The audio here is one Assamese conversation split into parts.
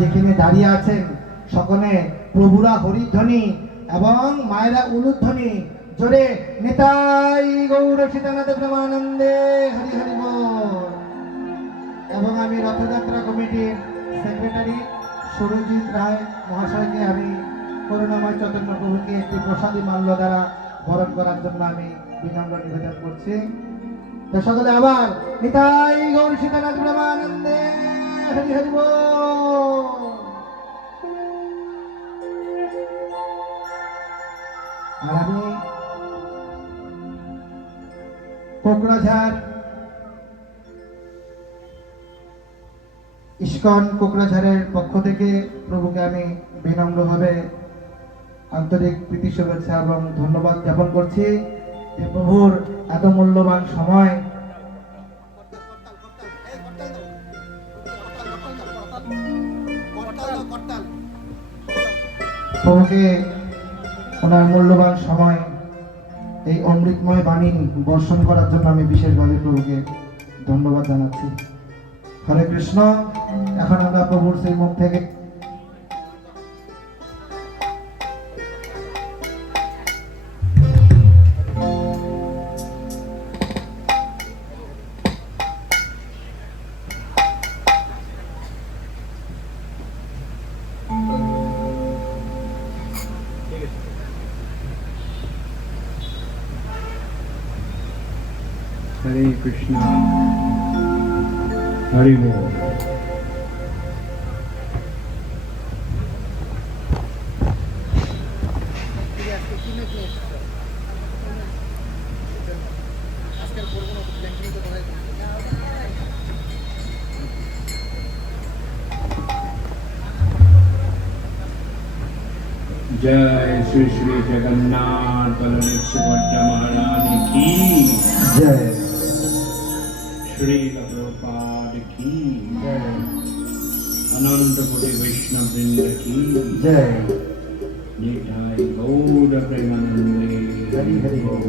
যেখানে দাঁড়িয়ে আছেন সকলে প্রভুরা হরিধ্বনি এবং মায়েরা উলুধ্বনি জোরে নিতাই গৌর সীতানাথ প্রেমানন্দে হরি হরি বল। এবং আমি রথযাত্রা কমিটির সেক্রেটারি সুরজিৎ রায় মহাশয়কে আমি করুণাময় চৈতন্য প্রভুকে একটি প্রসাদী মাল্য দ্বারা বরণ করার জন্য আমি বিনম্র নিবেদন করছি। তো সকলে আবার নিতাই গৌর সীতানাথ প্রেমানন্দে হরি হরি বল। আর আমি কোকরাঝাড় ইস্কন কোকরাঝাড়ের পক্ষ থেকে প্রভুকে আমি বিনম্রভাবে আন্তরিক প্রীতি শুভেচ্ছা এবং ধন্যবাদ জ্ঞাপন করছি যে প্রভুর এত মূল্যবান সময় প্রভুকে ওনার মূল্যবান সময় এই অমৃতময় বাণী বর্ষণ করার জন্য আমি বিশেষভাবে প্রভুকে ধন্যবাদ জানাচ্ছি। হরে কৃষ্ণ। এখন আমরা প্রভুর সেই মুখ থেকে हरे कृष्णा हरि बोल। जय श्री श्री जगन्नाथ बलदेव सुभद्रा महाराज की जय। श्री प्रभुपाद की जय। अनंत कोटि वैष्णव वृंद की जय। निताई गौर प्रेमानंदे हरि हरि बोल।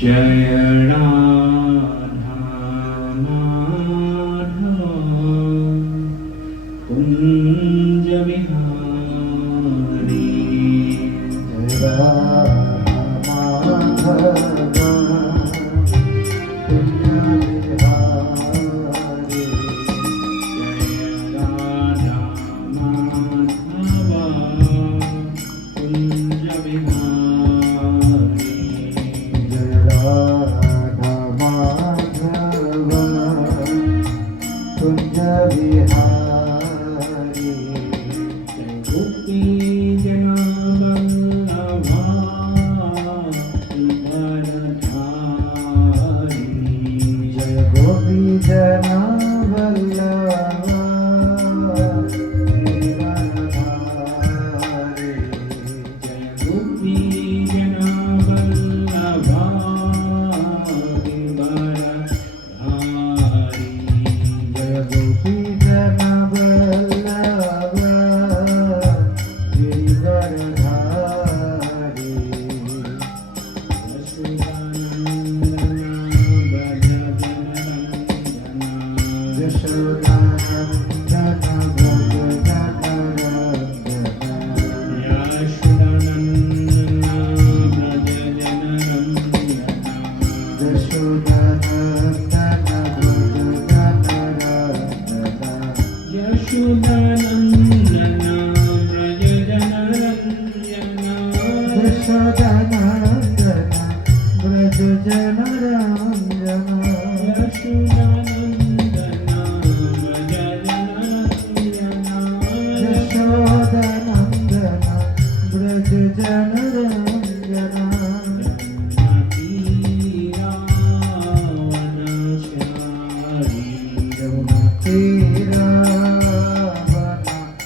जय राधा माधव कुंज बिहारी जय राधा माधव कुंज बिहारी। जय राधा माधव कुंज बिहारी जय राधा माधव कुंज बिहारी। जय गोपी जनावल्लभा वरधारी जय गोपी जना वल्लभा गिरिवरधारी। जय गोपी जनावल्लभा वरधारी जय गोपी जना वल्लभा गिरिवरधारी। यशोदानंदन व्रज जनरंजना। यशोदानंदन व्रज जनरंजना। यशोदानंदन व्रज जनरंजना। यशोदानंदन व्रज जनरंजना। यमुना तीरा वनचारी। यमुना तीरा वनचारी।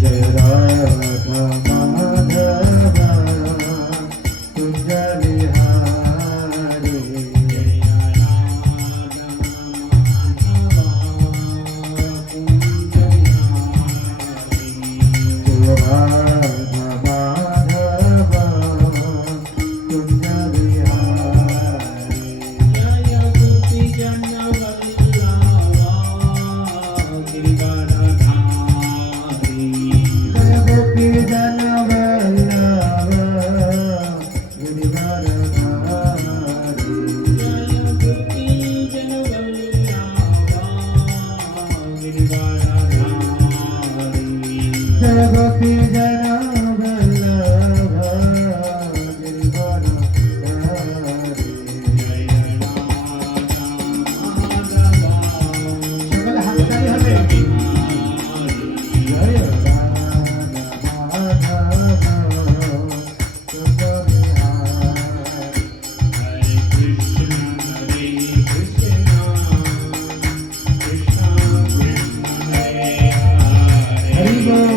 जय राधा माधव कुंज विहारी गोपी जन वल्लभ सकल हाथताली হবে जय राधा माधव कुंज विहारी हरि बोल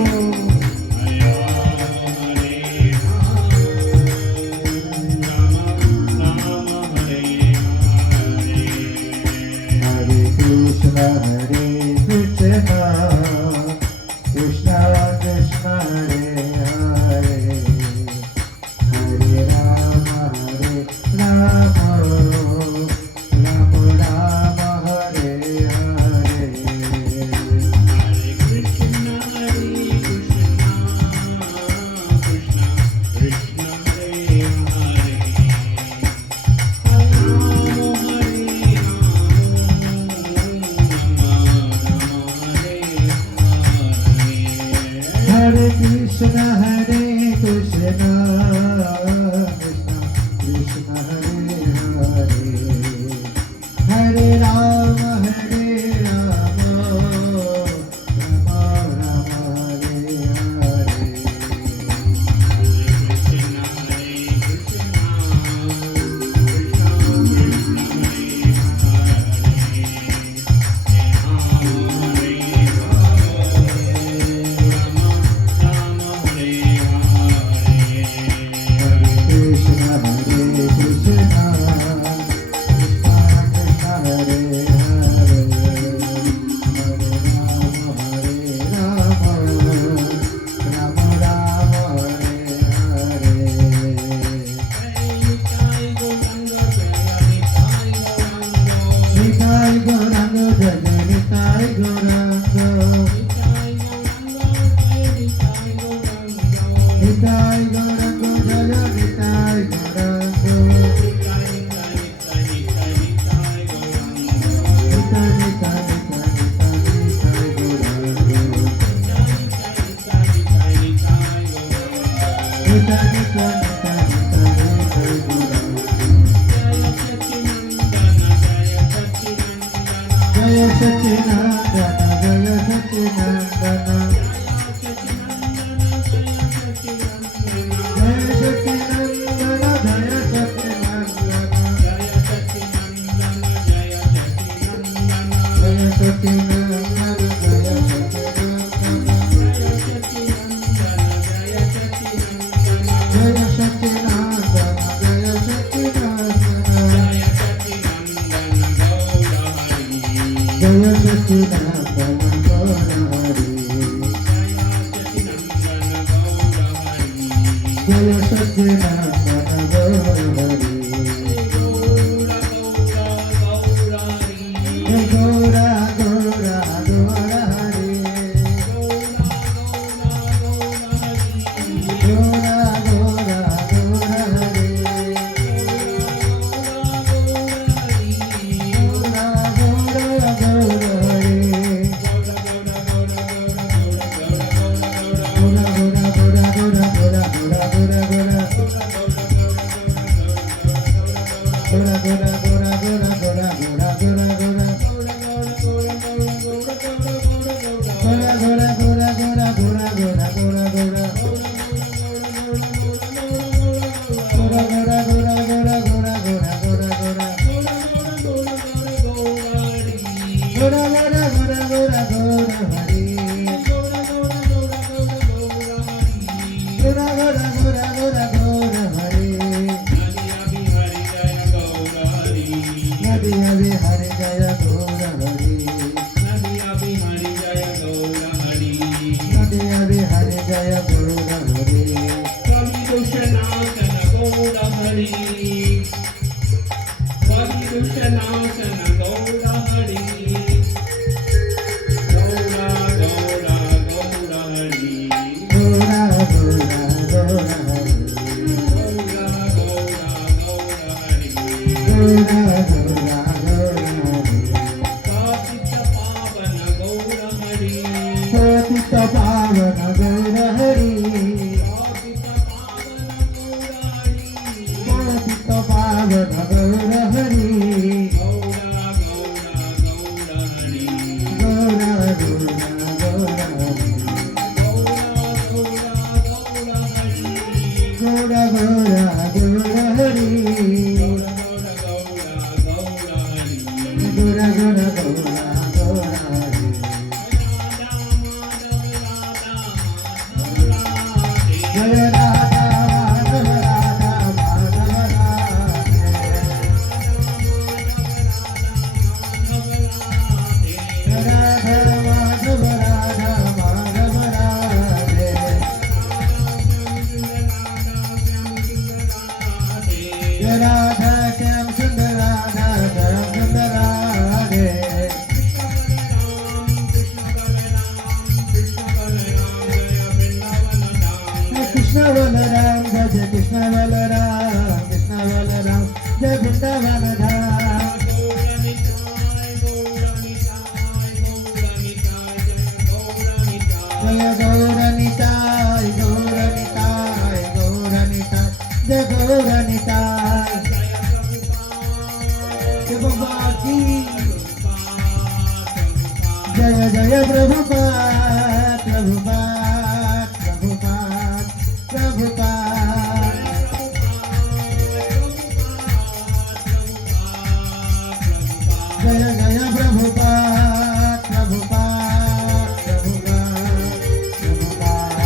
Hare Krishna, Krishna Krishna Hare Hare, Hare Rama Hare Rama, Rama Rama Hare Hare. Hare Krishna, Hare Krishna, Krishna Krishna Hare Hare, Hare Rama, Hare Rama, Rama Rama Hare Hare. Krishna, Hare Krishna, Krishna Krishna Hare Hare, Hare Rama, Hare Rama, Rama Rama Hare Hare. Nitai Gauranga Jaya Nitai Gauranga, Nitai Gauranga Jaya Nitai Gauranga, Nitai Nitai Nitai Nitai Gauranga, Nitai Nitai Nitai Nitai Gauranga. Jaya Satchinandana, Jaya Satchinandana, Jaya Satchinandana, Jaya Satchinandana, Jaya Satchinandana, Jaya Satchinandana, Jaya Satchinandana, Jaya Satchinandana, Jaya Satchinandana Gaurahari, Jaya Satchinandana Gaurahari, Jai Gaura Gaura Gaurahari, Gaura Gaura Gaurahari, Gaura Gaura Gaurahari, Gaura Gaura Gaura Gaura Gaura Gaura Gaura Gaura. Gora gora gora gora gora gora gora gora. Gora gora gora gora gora gora gora gora. Gora gora gora gora gora gora gora gora. Gora gora gora gora gora hari. Gora gora gora gora gora hari. Hari परिदुषनाशन गौर हरि गौरा गौरा गौर हरि गौरा गौरा गौरा हरि गौरा गौरा गौर हरि गौरा गौरा गौरा हरि पतित पावन गौर हरि पतित पावन गौर हरि पतित पावन गौर हरि पतित गौरा गौरा गौरा हरि गौरा गौरा गौरा गौरा हरि जय राधा माधव राधा माधव राधे राधा माधव राधा माधव राधे जय राधा श्याम सुंदर राधा श्याम सुंदर राधे कृष्ण बलराम जय कृष्ण बलराम कृष्ण बलराम जय वृंदावन धाम जय गौरनिताय गौरनिताय गौरनिताय जय गौरनिताय जय बाबा की जय जय प्रभुपाद प्रभुपाद प्रभुपाद प्रभुपाद जय जय प्रभुपाद प्रभुपाद प्रभुपाद प्रभुपाद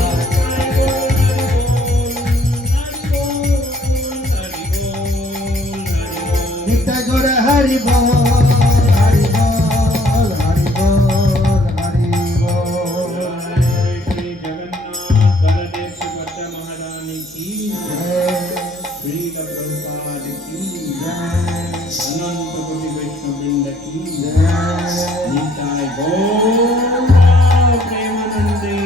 नित्य गुर हरि बोल हरि बोल हरि बोल हरि बोल श्री जगन्नाथ बलदेव सुभद्रा महारानी की जय श्री प्रभुपाद की जय अनंत कोटि वैष्णव वृंद की जय निताय गौर प्रेमानंदे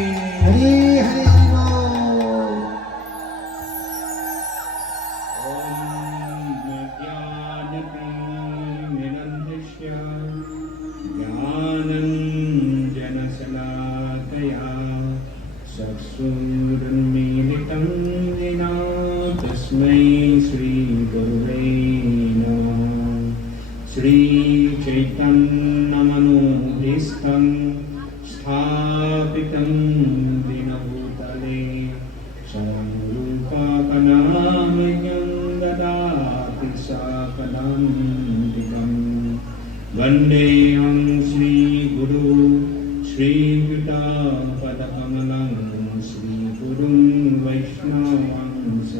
हरि हरि बोल ओम ज्ञानति निरन्धस्य ज्ञानञ्जनशलाकया चक्षुरुन्मीलितं येन तस्मै श्रीगुरुवे नमः श्रीचैतन्यमनोभीष्टं स्थापितं दीनभूतले स्वयं रूपकनामयं ददाति साकदान्तिकम् वन्देऽहं श्रीगुरु श्रीयुतापदकमलं श्रीगुरुं वैष्णवंश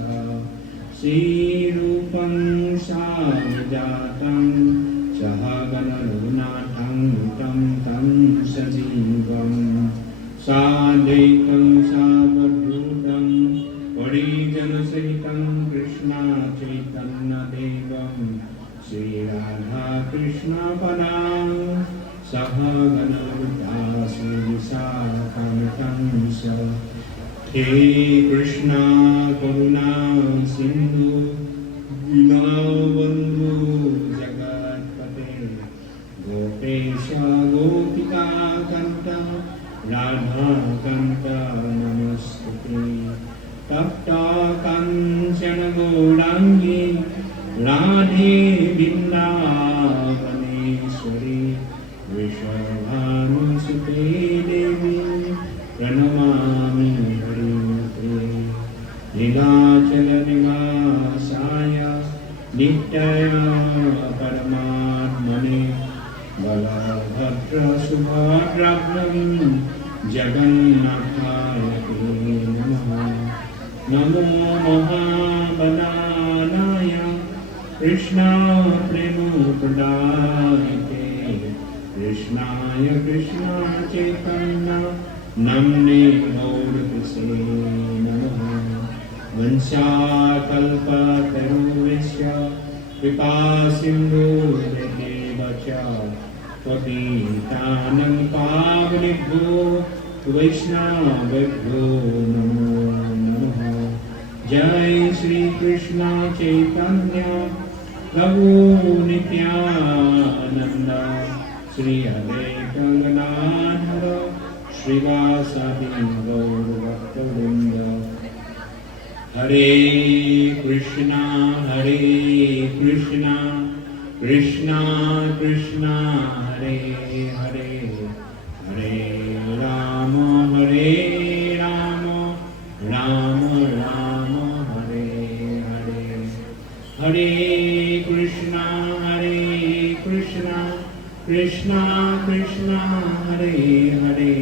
श्रीरूपं सावजातं सहगणरघुनाथं तं तं सजीवं साद्वैतं सावधूतं परिजनसहितं कृष्णा चैतन्यदेवं श्रीराधाकृष्णपदा सहगणवृता श्रीविशाखान्वितं स हे कृष्णा करुणा सिन्धु दीनबन्धु जगत्पते गोपेश गोपिकान्त राधाकान्त नमस्तुते तप्त काञ्चन गौराङ्गी राधे वृन्दावनेश्वरी वृषभानुसुते देवी प्रणमामि हरिते नीलाचलनिवासाय नित्याय परमात्मने बलभद्रसुभद्राभ्यं जगन्नाथाय ते नमः नमो महाबलाय कृष्णा प्रेमप्रदायते कृष्णाय कृष्णा चैतन्य नमने गौरकृष्णे नमः वंशाकल्पतरुः कृपा सिंधु देव च त्वदीतानं पावनेभ्यो वैष्णवेभ्यो नमो नमः। जय श्री कृष्ण चैतन्य प्रभु नित्यानंद श्री अद्वैत गदाधर श्रीवासादि गौर भक्तवृंद। हरे कृष्णा कृष्णा कृष्णा हरे हरे, हरे राम राम राम हरे हरे। हरे कृष्णा कृष्णा कृष्णा हरे हरे,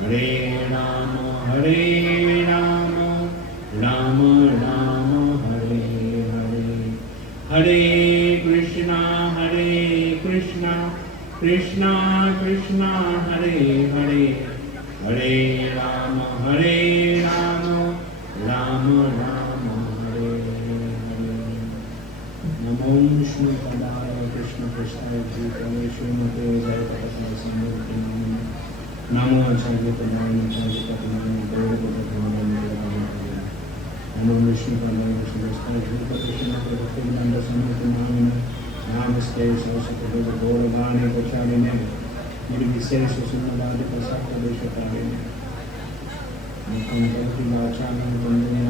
हरे राम राम राम हरे हरे। हरे कृष्णा कृष्णा कृष्णा हरे हरे, हरे राम राम राम हरे हरे। नमो विष्णुपदाय कृष्णपृष्ठाय भूतले श्रीमते जयपतये नमो आचार्यपदाय आचार्यपदाय गौरपदाय नमो विष्णुपदाय कृष्णपृष्ठाय भूतले श्रीमते भक्तिवेदांत स्वामी नमस्ते सरस्वती गौरवाणी प्रचारिणे निर्विशेष शून्यवादी प्रसाद प्रदेशकारिणे मुखंकरोति वाचालं वंदे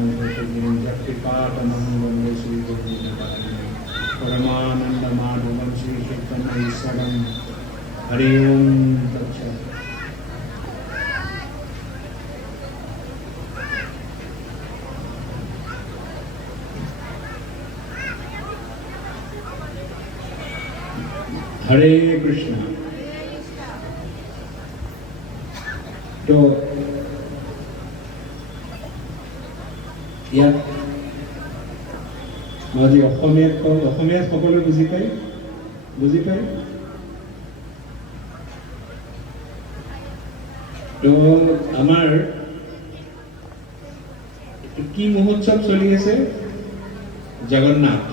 जगत्पाटमं वन्दे श्रीगुरुदेवं परमानन्दमाधवं श्रीचैतन्यईश्वरं। हरि ओम तत्सत्। हरे कृष्णा। तो ইয়াত মই আজি অসমীয়াত কওঁ, অসমীয়াত সকলোৱে বুজি পায়? তো আমাৰ কি মহোৎসৱ চলি আছে? জগন্নাথ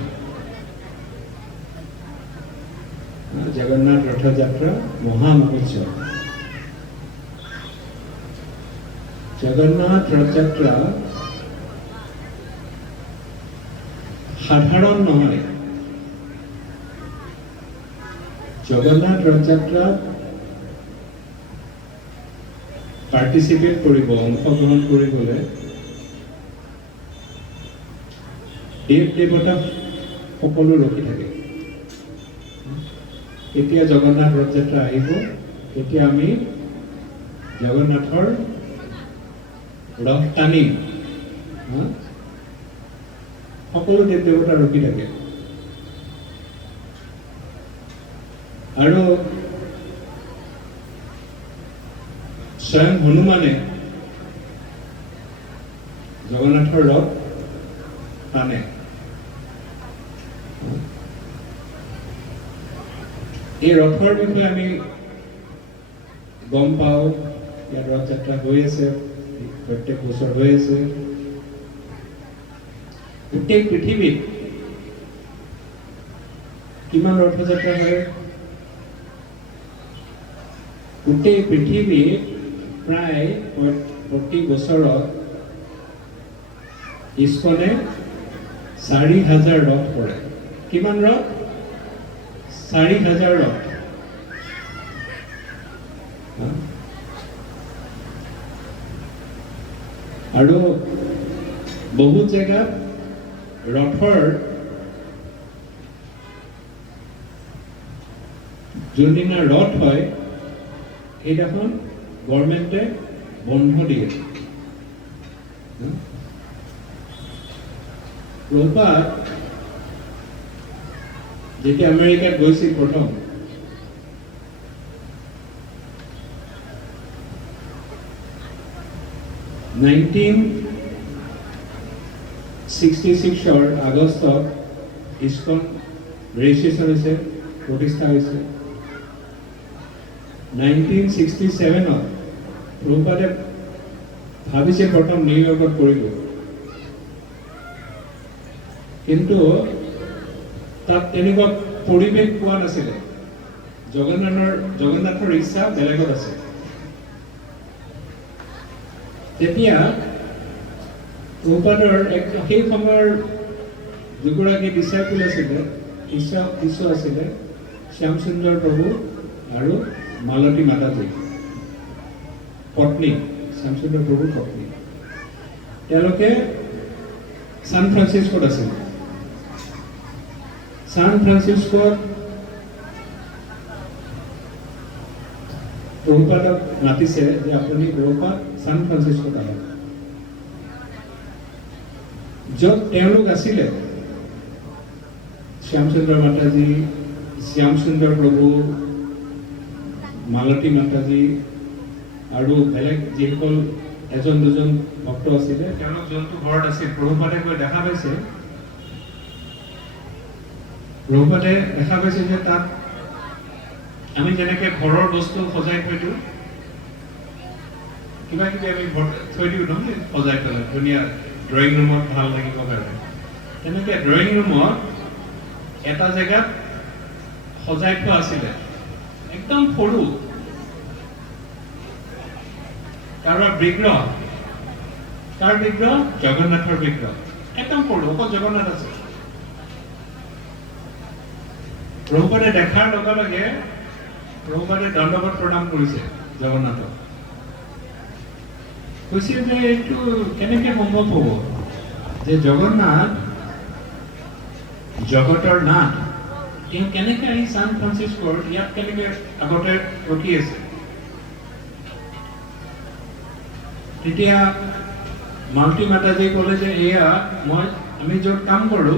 ৰথযাত্ৰা মহা মহোৎসৱ। জগন্নাথ ৰথযাত্ৰা সাধাৰণ নহয়। জগন্নাথ ৰথযাত্ৰাত পাৰ্টিচিপেট কৰিব, অংশগ্ৰহণ কৰিবলৈ দেৱ দেৱতা সকলো ৰখি থাকে। কেতিয়া জগন্নাথ ৰথযাত্ৰা আহিব, তেতিয়া আমি জগন্নাথৰ ৰথ টানিম। সকলো দেৱ দেৱতা ৰখি থাকে। আৰু স্বয়ং হনুমানে জগন্নাথৰ ৰথ টানে। এই ৰথৰ বিষয়ে আমি গম পাওঁ, ইয়াত ৰথযাত্ৰা হৈ আছে, প্ৰত্যেক বছৰ হৈ আছে। গোটেই পৃথিৱীত কিমান ৰথযাত্ৰা হয়? গোটেই পৃথিৱীত প্ৰায় প্ৰতি বছৰত ইস্কনে ৪,০০০ ৰথ কৰে। কিমান ৰথ? ৪,০০০ ৰথ। আৰু বহুত জেগাত ৰথৰ যোনদিনা ৰথ হয় সেইদিনাখন গভৰ্ণমেণ্টে বন্ধ দিয়ে। প্ৰভুপাদ যেতিয়া আমেৰিকাত গৈছিল প্ৰথম, '66 আগষ্টত ইস্কন ৰেজিষ্ট্ৰেশ্যন হৈছে, প্ৰতিষ্ঠা হৈছে। 1967 প্ৰভুপাদে ভাবিছে প্ৰথম নিউয়ৰ্কত কৰিব, কিন্তু তাত তেনেকুৱা পৰিৱেশ পোৱা নাছিলে জগন্নাথৰ ইচ্ছা বেলেগত আছে তেতিয়া প্ৰভুপাদৰ সেই সময়ৰ দুগৰাকী ডিচাইপল আছিলে শিষ্য আছিলে শ্যামসুন্দৰ প্ৰভু আৰু মালতী মাতাজী পত্নী শ্যামসুন্দৰ প্ৰভুৰ পত্নী তেওঁলোকে সান ফ্ৰান্সিস্কোত আছিল সান ফ্ৰান্সিস্কোত প্ৰভুপাদক মাতিছে যে আপুনি প্ৰভুপাদ সান ফ্ৰান্সিস্কোত আহক য'ত তেওঁলোক আছিলে শ্যামসুন্দৰ মাতাজী শ্যামসুন্দৰ প্ৰভু মালতী মাতাজী আৰু বেলেগ যিসকল এজন দুজন ভক্ত আছিলে তেওঁলোক যোনটো ঘৰত আছিল প্ৰভুপাদে গৈ দেখা পাইছে যে তাত আমি যেনেকে ঘৰৰ বস্তু সজাই থৈ দিওঁ কিবা কিবি আমি থৈ দিওঁ নহয় সজাই পেলাই ধুনীয়া ড্ৰয়িং ৰুমত ভাল লাগিব কাৰণে তেনেকে ড্ৰয়িং ৰুমত এটা জেগাত সজাই থোৱা আছিলে একদম সৰু কাৰোবাৰ বিগ্ৰহ কাৰ বিগ্ৰহ জগন্নাথৰ বিগ্ৰহ একদম সৰু অকল জগন্নাথ আছে প্ৰভুপাদে দেখাৰ লগে লগে প্ৰভুপাদে দণ্ডবত প্ৰণাম কৰিছে জগন্নাথক কৈছে যে এইটো কেনেকে সম্ভৱ হ'ব যে জগন্নাথ জগতৰ নাথ তেওঁ কেনেকে আহি সান ফ্ৰান্সিস্কোৰ ইয়াত কেনেকে আগতে ৰখি আছে তেতিয়া মালতী মাতাজী ক'লে যে এয়া আমি য'ত কাম কৰো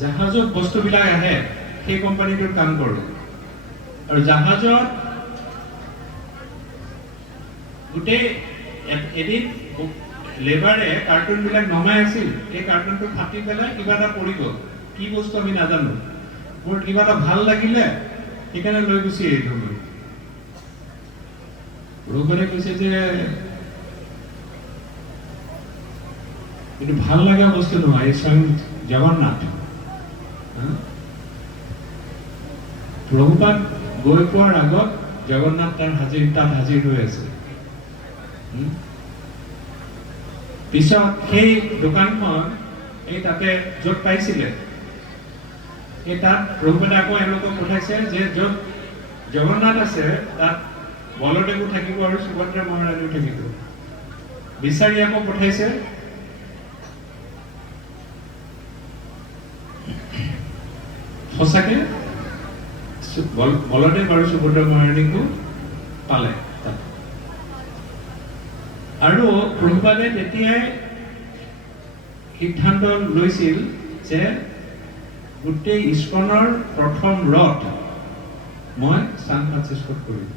জাহাজত বস্তুবিলাক আহে সেই কোম্পানীটোত কাম কৰো আৰু জাহাজত গোটেই এদিন লেবাৰে কাৰ্টুনবিলাক নমাই আছিল এই কাৰ্টুনটো ফাটি পেলাই কিবা এটা পৰি গ'ল কি বস্তু আমি নাজানো মোৰ কিবা এটা ভাল লাগিলে সেইকাৰণে লৈ গুচি আহিলো মই প্ৰভুপাদে কৈছে যে এইটো ভাল লগা বস্তু নহয় এই স্বয়ং জগন্নাথ প্ৰভুপাদ গৈ পোৱাৰ আগত জগন্নাথ তাত হাজিৰ হৈ আছে পিছত সেই দোকানখন এই তাতে য'ত পাইছিলে এই তাত প্ৰভুপাদে আকৌ এওঁলোকক পঠাইছে যে য'ত জগন্নাথ আছে তাত বলদেৱো থাকিব আৰু সুভদ্ৰা মহাৰাণীও থাকিব বিচাৰি আকৌ পঠাইছে সঁচাকে বলদেৱ আৰু সুভদ্ৰা মহাৰাণীকো পালে আৰু প্ৰভুপাদে তেতিয়াই সিদ্ধান্ত লৈছিল যে গোটেই ইস্কনৰ প্ৰথম ৰথ মই সান ফ্ৰান্সিস্কোত কৰিম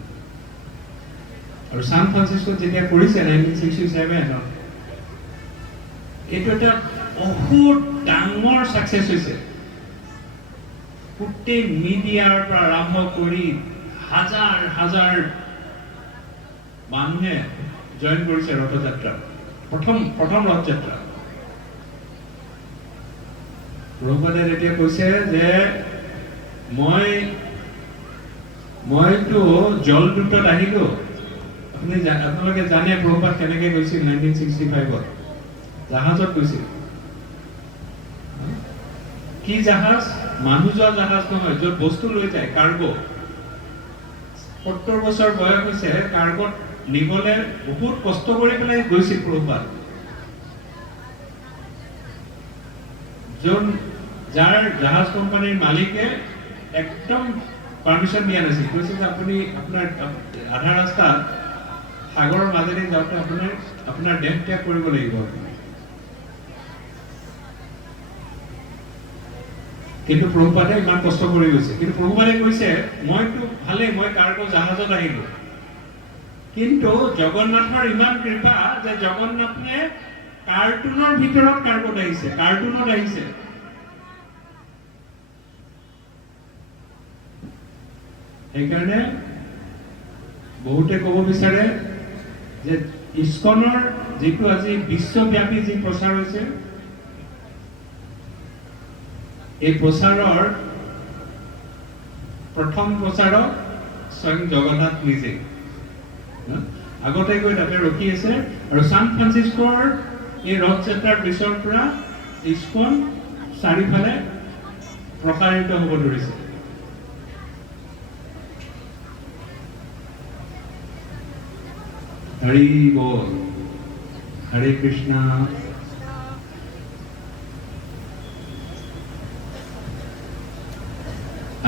আৰু সান ফ্ৰান্সিস্কোত যেতিয়া কৰিছে 1967 এইটো এটা বহুত ডাঙৰ ছাকচেছ হৈছে গোটেই মিডিয়াৰ পৰা আৰম্ভ কৰি হাজাৰ হাজাৰ মানুহে জইন কৰিছে ৰথযাত্ৰা প্ৰথম ৰথযাত্ৰা প্ৰভুপাদে তেতিয়া কৈছে যে মইতো জলদূতত আহিলো আপোনালোকে জানে প্ৰভুপাদ কেনেকে গৈছিল 1965 জাহাজত গৈছিল কি জাহাজ মানুহ যোৱা জাহাজ নহয় য'ত বস্তু লৈ যায় কাৰ্গো 70 বছৰ বয়স হৈছে কাৰ্গোত নিবলে বহুত কষ্ট কৰি পেলাই গৈছিল প্ৰভুপাদ যাৰ জাহাজ কোম্পানীৰ মালিকে একদম পাৰ্মিশ্যন দিয়া নাছিল কৈছিল যে আপুনি আপোনাৰ আধা ৰাস্তাত সাগৰৰ মাজেৰে যাওঁতে আপোনাৰ দেহ ত্যাগ কৰিব লাগিব কিন্তু প্ৰভুপাদে ইমান কষ্ট কৰি গৈছে কিন্তু প্ৰভুপাদে কৈছে মইতো ভালে মই কাৰ্গো জাহাজত আহিলো কিন্তু জগন্নাথৰ ইমান কৃপা যে জগন্নাথে কাৰ্টুনৰ ভিতৰত কাৰ্গোত আহিছে কাৰ্টুনত আহিছে সেইকাৰণে বহুতে ক'ব বিচাৰে যে ইস্কনৰ যিটো আজি বিশ্বব্যাপী যি প্ৰচাৰ হৈছে এই প্ৰচাৰৰ প্ৰথম প্ৰচাৰক স্বয়ং জগন্নাথ নিজে আগতে গৈ তাতে ৰখি আছে আৰু সান ফ্ৰান্সিস্কোৰ এই ৰথযাত্ৰাৰ পিছৰ পৰা ইস্কন চাৰিফালে প্ৰসাৰিত হ'ব ধৰিছে। হৰি বল, হৰে কৃষ্ণ।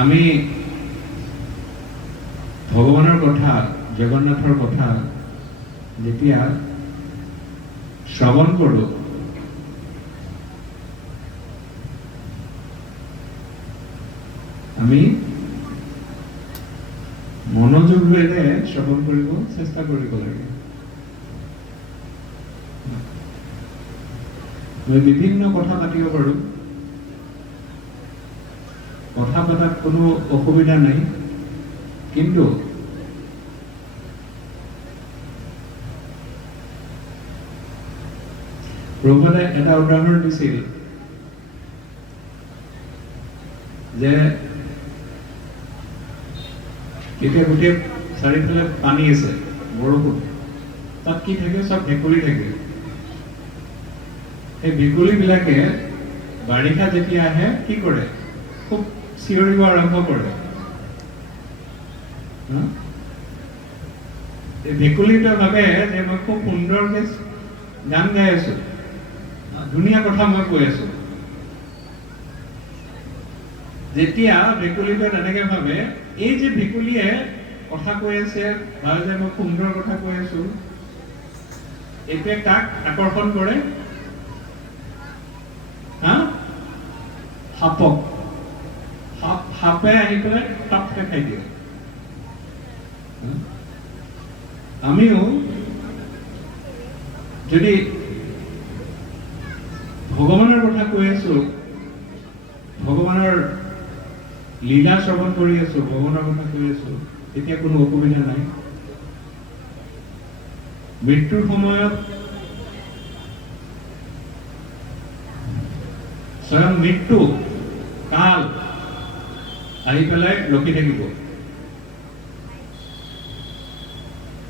আমি ভগৱানৰ কথা, জগন্নাথৰ কথা যেতিয়া শ্ৰৱণ কৰোঁ, আমি মনোযোগেৰে শ্ৰৱণ কৰিব চেষ্টা কৰিব লাগে। মই বিভিন্ন কথা পাতিব পাৰোঁ, কথা পতাত কোনো অসুবিধা নাই, কিন্তু প্ৰভুপাদে এটা উদাহৰণ দিছিল যে এতিয়া গোটেই চাৰিওফালে পানী আছে, বৰষুণ, তাত কি থাকে? চব ভেকুলী থাকে। এই ভেকুলীবিলাকে বাৰিষা যেতিয়া আহে কি কৰে? খুব চিঞৰিব আৰম্ভ কৰে। এই ভেকুলীটোৱে ভাবে যে মই খুব সুন্দৰকে গান গাই আছো, ধুনীয়া কথা মই কৈ আছো। যেতিয়া ভেকুলীটোৱে তেনেকে ভাবে, এই যে ভেকুলীয়ে কথা কৈ আছে বা যে মই সুন্দৰ কথা কৈ আছো, এইটোৱে কাক আকৰ্ষণ কৰে? সাপক। সাপে আহি পেলাই টপকে খাই দিয়ে। আমিও যদি ভগৱানৰ কথা কৈ আছো, ভগৱানৰ লীলা শ্ৰৱণ কৰি আছো, ভগৱানৰ কথা কৈ আছো, তেতিয়া কোনো অসুবিধা নাই। মৃত্যুৰ সময়ত স্বয়ং মৃত্যু কাল আহি পেলাই ৰখি থাকিব,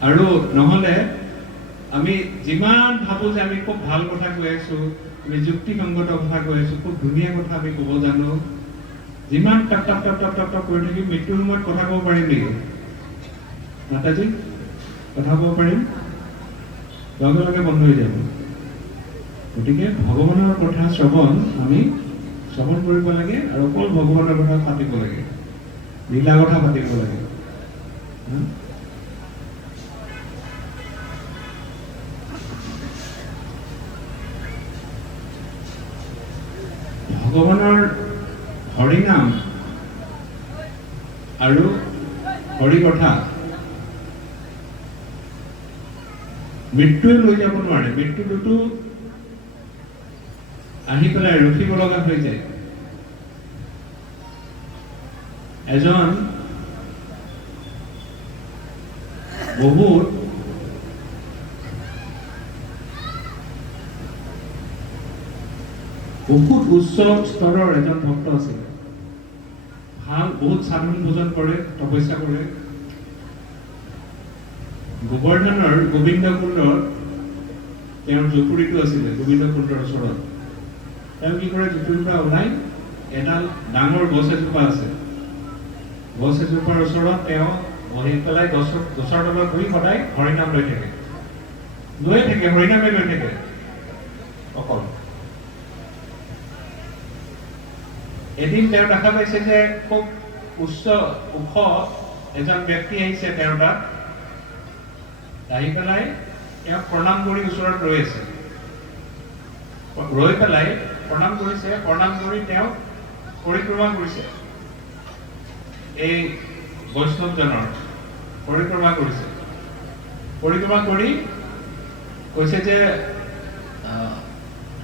আৰু নহলে আমি যিমান ভাবো যে আমি খুব ভাল কথা কৈ আছো, আমি যুক্তিসংগত কথা কৈ আছো, খুব ধুনীয়া কথা আমি ক'ব জানো, যিমান top top top top top top কৰি থাকিম, মৃত্যুৰ সময়ত কথা ক'ব পাৰিম নেকি? মাতাজী, কথা ক'ব পাৰিম? লগে লগে বন্ধ হৈ যাব। গতিকে ভগৱানৰ কথা শ্ৰৱণ আমি শ্ৰৱণ কৰিব লাগে, আৰু অকল ভগৱানৰ কথা পাতিব লাগে, লীলা কথা পাতিব লাগে। ভগৱানৰ হৰিনাম আৰু হৰি কথা মৃত্যুৱে লৈ যাব নোৱাৰে। মৃত্যুটোতো আহি পেলাই ৰখিব লগা হৈ যায়। এজন বহুত উচ্চ স্তৰৰ এজন ভক্ত আছিল। ভাল, বহুত সাধন ভোজন কৰে, তপস্যা কৰে। গোবৰ্ধনৰ গোবিন্দ কুণ্ডত তেওঁৰ জুপুৰিটো আছিলে, গোবিন্দ কুণ্ডৰ ওচৰত। তেওঁ কি কৰে? জুপুৰিৰ পৰা ওলাই এডাল ডাঙৰ গছ এজোপা আছে, গছ এজোপাৰ ওচৰত তেওঁ বহি পেলাই গছৰ তলত বহি সদায় হৰিনাম লৈ থাকে, হৰিনামে লৈ থাকে অকল। এদিন তেওঁ দেখা পাইছে যে খুব ওখ এজন ব্যক্তি আহিছে তেওঁৰ তাত। আহি পেলাই তেওঁক প্ৰণাম কৰি ওচৰত ৰৈ আছে, ৰৈ পেলাই প্ৰণাম কৰিছে, প্ৰণাম কৰি তেওঁক পৰিক্ৰমা কৰিছে। এই বৈষ্ণৱজনৰ পৰিক্ৰমা কৰিছে, পৰিক্ৰমা কৰি কৈছে যে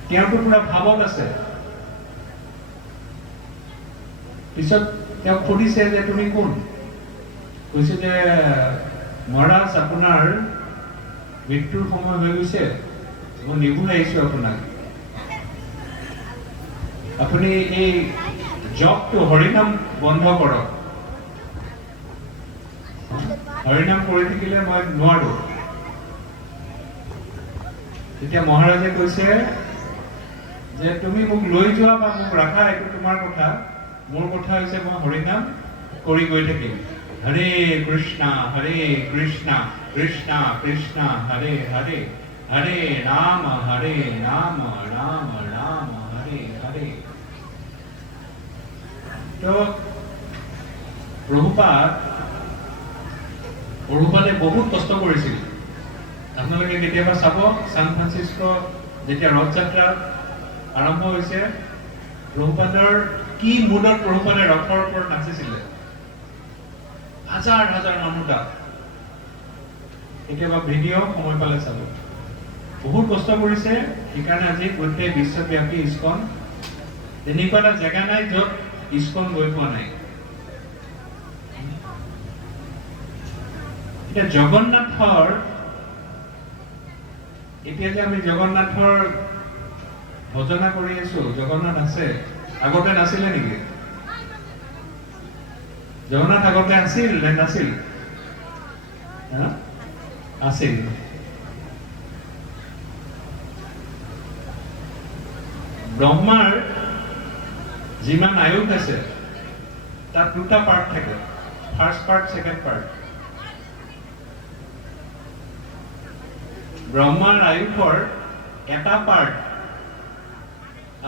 তেওঁতো পুৰা ভাৱত আছে। পিছত তেওঁক সুধিছে যে তুমি কোন? কৈছে যে মহাৰাজ, আপোনাৰ মৃত্যুৰ সময় হৈ গৈছে, মই নিবুন আহিছো আপোনাক। আপুনি এই জবটো হৰিনাম বন্ধ কৰক হৰিনাম কৰি থাকিলে মই নোৱাৰো তেতিয়া মহাৰাজে কৈছে যে তুমি মোক লৈ যোৱা বা মোক ৰাখা এইটো তোমাৰ কথা মোৰ কথা হৈছে মই হৰিনাম কৰি গৈ থাকিম হৰে কৃষ্ণ কৃষ্ণ কৃষ্ণ হৰে হৰে হৰে ৰাম ৰাম ৰাম হৰে হৰে তো প্ৰভুপাদে বহুত কষ্ট কৰিছিল আপোনালোকে কেতিয়াবা চাব সান ফ্ৰান্সিস্কো যেতিয়া ৰথযাত্ৰা আৰম্ভ হৈছে প্ৰভুপাদৰ কি মুডত প্ৰভুপাদে ৰথৰ ওপৰত নাচিছিলে হাজাৰ হাজাৰ মানুহ তাত কেতিয়াবা ভিডিঅ' সময় পালে চাব বহুত কষ্ট কৰিছে সেইকাৰণে আজি গোটেই বিশ্বব্যাপী ইস্কন তেনেকুৱা এটা জেগা নাই য'ত ইস্কন গৈ পোৱা নাই এতিয়া জগন্নাথৰ এতিয়া যে আমি জগন্নাথৰ ভজনা কৰি আছো জগন্নাথ আছে আগতে নাছিলে নেকি জগন্নাথ আগতে আছিল নে নাছিল আছিল ব্ৰহ্মাৰ যিমান আয়ুস আছে তাত দুটা পাৰ্ট থাকে ফাৰ্ষ্ট পাৰ্ট ছেকেণ্ড পাৰ্ট ব্ৰহ্মাৰ আয়ুসৰ এটা পাৰ্ট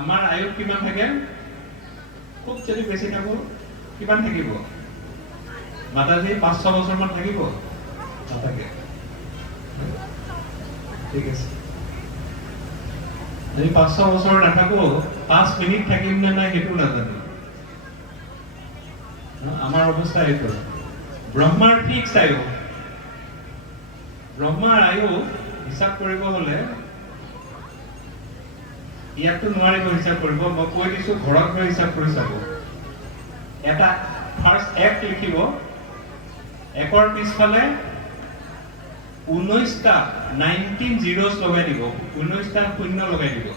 আমাৰ আয়ুস কিমান থাকে খুব যদি বেছি থাকো কিমান থাকিব মাতাজী 500 বছৰ মান থাকিব নাথাকে ঠিক আছে যদি 500 বছৰ নাথাকো 5 মিনিট থাকিম নে নাই সেইটো নাজানো আমাৰ অৱস্থা এইটো ব্ৰহ্মাৰ ফিক্স আয়ু ব্ৰহ্মাৰ আয়ু হিচাপ কৰিব হলে ইয়াতো নোৱাৰিব হিচাপ কৰিব মই কৈ দিছো ঘৰত গৈ হিচাপ কৰি চাব এটা ফাৰ্ষ্ট এক লিখিব একৰ পিছফালে 19টা 19 zeros লগাই দিব 19টা শূন্য লগাই দিব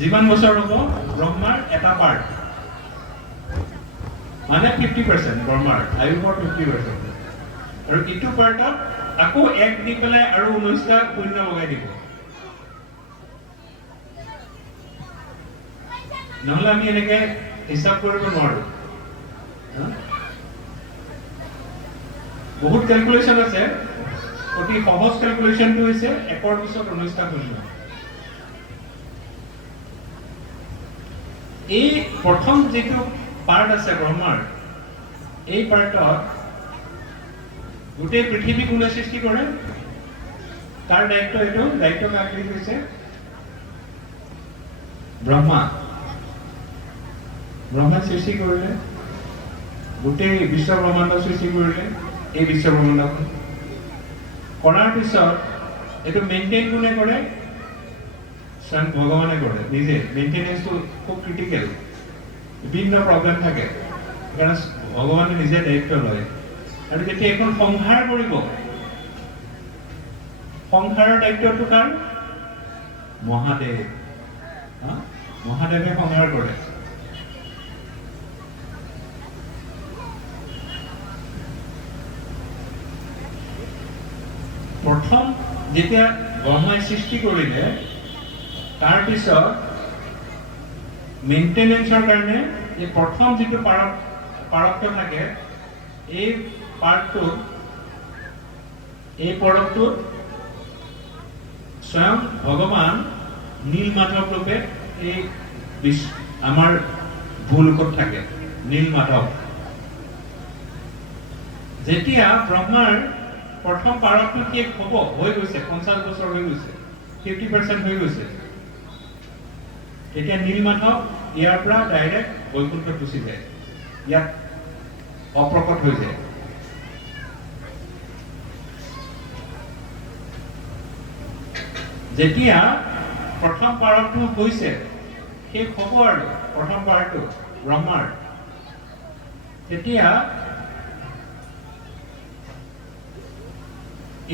যিমান বছৰ হ'ব ব্ৰহ্মাৰ এটা পাৰ্ট মানে 50% ব্ৰহ্মাৰ আয়ুষৰ 50% আৰু ইটো পাৰ্টত আকৌ এক দি পেলাই আৰু 19টা শূন্য লগাই দিব নহলে আমি এনেকে হিচাপ কৰিব নোৱাৰো বহুত ক্যালকুলেশন আছে অতি সহজ ক্যালকুলেশনটো হৈছে একৰ পিছত 19টা শূন্য এই প্ৰথম যেটো পাৰ্ট আছে ব্ৰহ্মাৰ এই পাৰ্টত গোটেই পৃথিৱী কোনে সৃষ্টি কৰে তাৰ দায়িত্ব কাক দি হৈছে ব্ৰহ্মা সৃষ্টি কৰিলে গোটেই বিশ্ব ব্ৰহ্মাণ্ড সৃষ্টি কৰিলে এই বিশ্ব ব্ৰহ্মাণ্ডখন কৰাৰ পিছত এইটো মেইনটেইন কোনে কৰে স্বয়ং ভগৱানে কৰে নিজে মেইনটেনেন্সটো খুব ক্ৰিটিকেল বিভিন্ন প্ৰব্লেম থাকে কাৰণ ভগৱানে নিজে দায়িত্ব লয় আৰু যেতিয়া এখন সংহাৰ কৰিব সংহাৰৰ দায়িত্বটো কাৰ মহাদেৱে সংহাৰ কৰে প্ৰথম যেতিয়া ব্ৰহ্মাই সৃষ্টি কৰিলে তাৰ পিছত মেইনটেনেন্সৰ কাৰণে এই প্ৰথম যেটো পাৰকটো থাকে এই পাৰ্টটো এই পৰকটো স্বয়ং ভগৱান নীলমাধৱ ৰূপে এই আমাৰ ভূলোকত থাকে নীলমাধৱ যেতিয়া ব্ৰহ্মাৰ প্ৰথম পাৰকটো শেষ হ'ব হৈ গৈছে 50 বছৰ হৈ গৈছে 50% হৈ গৈছে তেতিয়া নীলমাধৱ ইয়াৰ পৰা ডাইৰেক্ট বৈকুণ্ঠত গুচি যায় ইয়াত অপ্ৰকট হৈ যায় যেতিয়া প্ৰথম পাৰকটো হৈছে শেষ হ'ব আৰু প্ৰথম পাৰটো ব্ৰহ্মাৰ তেতিয়া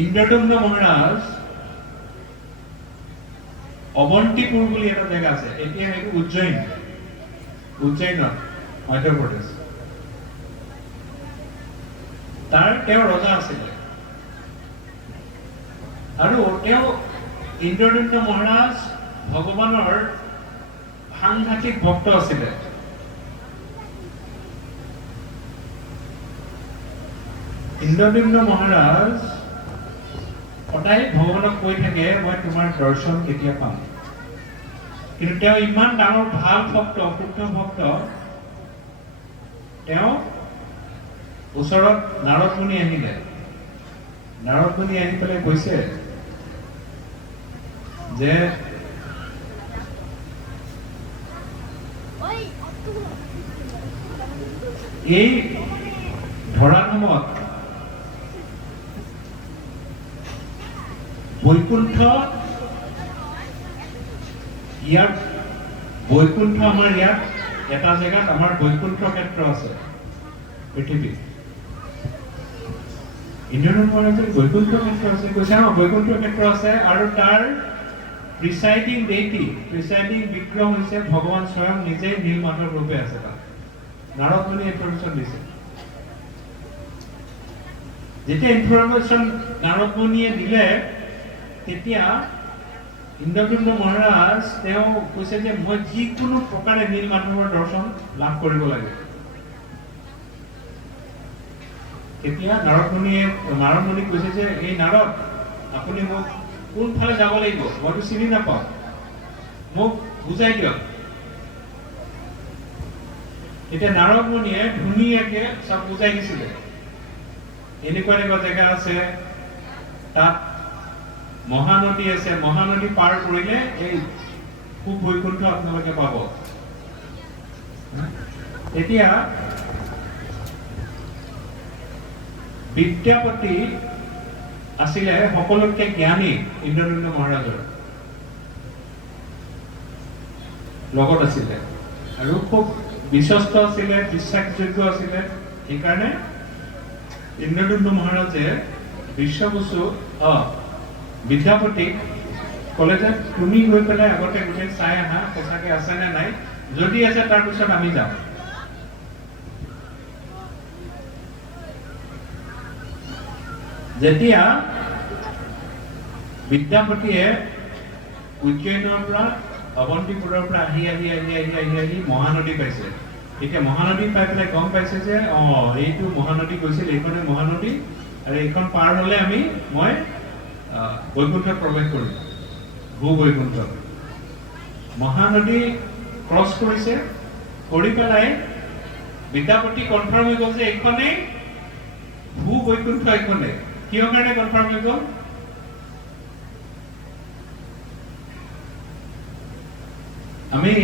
ইন্দ্ৰদম্ন মহাৰাজ অৱন্তিপুৰ বুলি এটা জেগা আছে এতিয়া সেইটো উজ্জয়িনী উজ্জয়িনত মধ্যপ্ৰদেশ তাৰ তেওঁ ৰজা আছিলে আৰু তেওঁ ইন্দ্ৰদুম্ন মহাৰাজ ভগৱানৰ সাংঘাতিক ভক্ত আছিলে ইন্দ্ৰদুম্ন মহাৰাজ সদায় ভগৱানক কৈ থাকে মই তোমাৰ দৰ্শন কেতিয়া পাম কিন্তু তেওঁ ইমান ডাঙৰ ভাল ভক্ত শুদ্ধ ভক্ত তেওঁ ওচৰত নাৰদ মুনি আহিলে নাৰদ মুনি আহি পেলাই কৈছে যে এই ধৰাধামত বৈকুণ্ঠ ইয়াত বৈকুণ্ঠ আমাৰ ইয়াত এটা জেগাত আমাৰ বৈকুণ্ঠ ক্ষেত্ৰ আছে পৃথিৱীত ইন্দ্ৰদুম্ন মহাৰাজে বৈকুণ্ঠ ক্ষেত্ৰ আছে কৈছে বৈকুণ্ঠ ক্ষেত্ৰ আছে আৰু তাৰ প্ৰিচাইডিং ডেইটি প্ৰিচাইডিং বিগ্ৰহ হৈছে ভগৱান স্বয়ং নিজেই নীলমাধৱ ৰূপে আছে তাত নাৰদ মুনি ইনফৰমেশ্যন দিছে যেতিয়া ইনফৰমেশ্যন নাৰদ মুনিয়ে দিলে তেতিয়া ইন্দ্ৰদুম্ন মহাৰাজ তেওঁ কৈছে যে মই যিকোনো প্ৰকাৰে নীলমাধৱৰ দৰ্শন লাভ কৰিব লাগে তেতিয়া নাৰদ মুনিক কৈছে যে এই নাৰদ আপুনি মোক কোনফালে যাব লাগিব মইতো চিনি নাপাওঁ মোক বুজাই দিয়ক এতিয়া নাৰদ মুনিয়ে ধুনীয়াকে সব বুজাই দিছিলে এনেকুৱা এনেকুৱা জেগা আছে তাত মহানদী আছে মহানদী পাৰ কৰিলে এই খুব বৈকুণ্ঠ আপোনালোকে পাব এতিয়া বিদ্যাপতি আছিলে সকলোতকে জ্ঞানী ইন্দ্ৰদুম্ন মহাৰাজৰ লগত আছিলে আৰু খুব বিশ্বস্ত আছিলে বিশ্বাসযোগ্য আছিলে সেইকাৰণে ইন্দ্ৰদুম্ন মহাৰাজে বিশ্ববসু বিদ্যাপতিক ক'লে যে তুমি গৈ পেলাই আগতে গোটেই চাই আহা সঁচাকে আছে নে নাই যদি আছে তাৰপিছত আমি যাম যেতিয়া বিদ্যাপতিয়ে উজ্জয়িনৰ পৰা অৱন্তিপুৰৰ পৰা আহি মহানদী পাইছে এতিয়া মহানদী পাই পেলাই গম পাইছে যে এইটো মহানদী গৈছিল এইখনে মহানদী আৰু এইখন পাৰ হলে মই বৈকুণ্ঠত প্ৰৱেশ কৰিম ভূ বৈকুণ্ঠত মহানদী ক্ৰছ কৰিছে কৰি পেলাই বিদ্যাপতি কনফাৰ্ম হৈ গ'ল যে এইখনেই ভূ বৈকুণ্ঠ এইখনে কিহৰ কাৰণে কনফাৰ্ম হৈ গ'ল আমি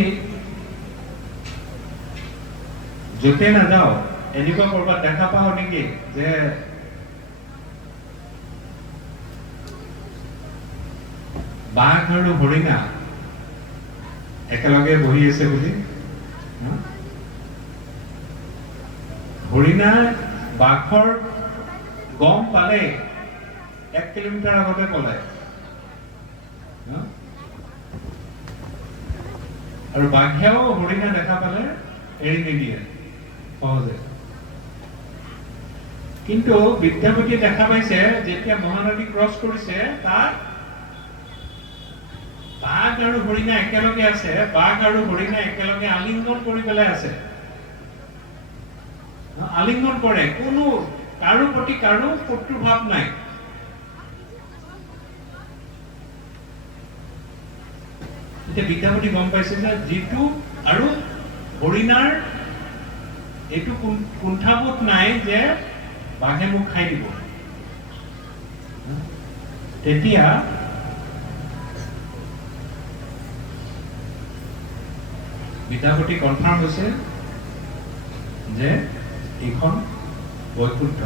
য'তে নাযাওঁ এনেকুৱা কৰবাত দেখা পাওঁ নেকি যে বাঘ আৰু হৰিণা একেলগে বহি আছে বুলি হৰিণা বাঘৰ গম পালে 1 কিলোমিটাৰ আগতে পলায় আৰু বাঘেও হৰিণা দেখা পালে এৰি নিদিয়ে সহজে কিন্তু বিদ্যাপতিয়ে দেখা পাইছে যেতিয়া মহানদী ক্ৰছ কৰিছে তাত বাঘ আৰু হৰিণা একেলগে আছে বাঘ আৰু হৰিণা একেলগে আলিংগন কৰি পেলাই আছে আলিংগন কৰে কোনো কাৰো প্ৰতি কাৰো শত্ৰুভাৱ নাই এতিয়া বিদ্যাপতি গম পাইছে যে যিটো আৰু হৰিণাৰ এইটো কুণ্ঠাবোধ নাই যে বাঘে মোক খাই দিব তেতিয়া বিদ্যাপতি কনফাৰ্ম হৈছে যে এইখন বৈকুণ্ঠ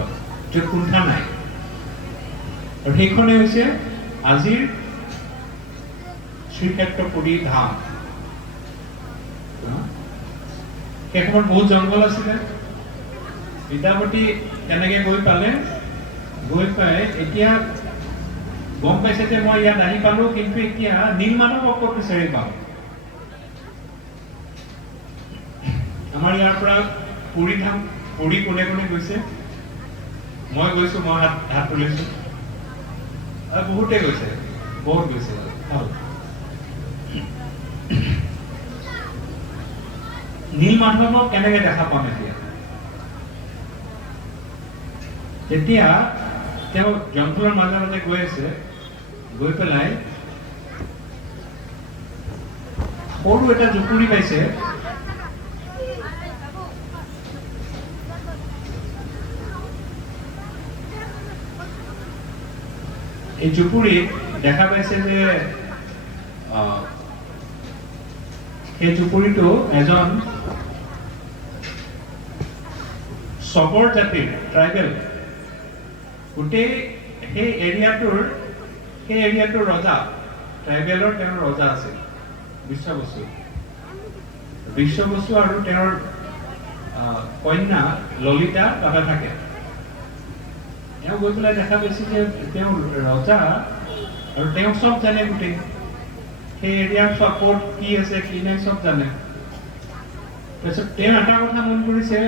য'ত কুণ্ঠা নাই আৰু সেইখনে হৈছে আজিৰ শ্ৰীক্ষেত্ৰ পুৰী ধাম সেই সময়ত বহুত জংঘল আছিলে বিদ্যাপতি তেনেকে গৈ পালে গৈ পাই এতিয়া গম পাইছে যে মই ইয়াত আহি পালো কিন্তু এতিয়া নীলমাধৱক ক'ত বিচাৰি পাম ইয়াৰ পৰা পুৰী কোনে কোনে গৈছে? মই গৈছো, মই হাত তুলিছো। বহুতে গৈছে, বহুত গৈছে। নীলমাধৱক কেনেকে দেখা পাম এতিয়া? তেতিয়া তেওঁ জংঘলৰ মাজে মাজে গৈ আছে, গৈ পেলাই সৰু এটা জুপুৰি পাইছে। এই জুপুৰিত দেখা পাইছে যে সেই জুপুৰিটো এজন চবৰ জাতিৰ ট্ৰাইবেল, গোটেই সেই এৰিয়াটোৰ ৰজা, ট্ৰাইবেলৰ তেওঁৰ ৰজা আছিল বিশ্ববসু আৰু তেওঁৰ কন্যা ললিতা তাতে থাকে। তেওঁ গৈ পেলাই দেখা পাইছে যে তেওঁ ৰজা আৰু তেওঁ চব জানে, গোটেই সেই এৰিয়াৰ চব ক'ত কি আছে কি নাই চব জানে। তাৰপিছত তেওঁ এটা কথা মন কৰিছে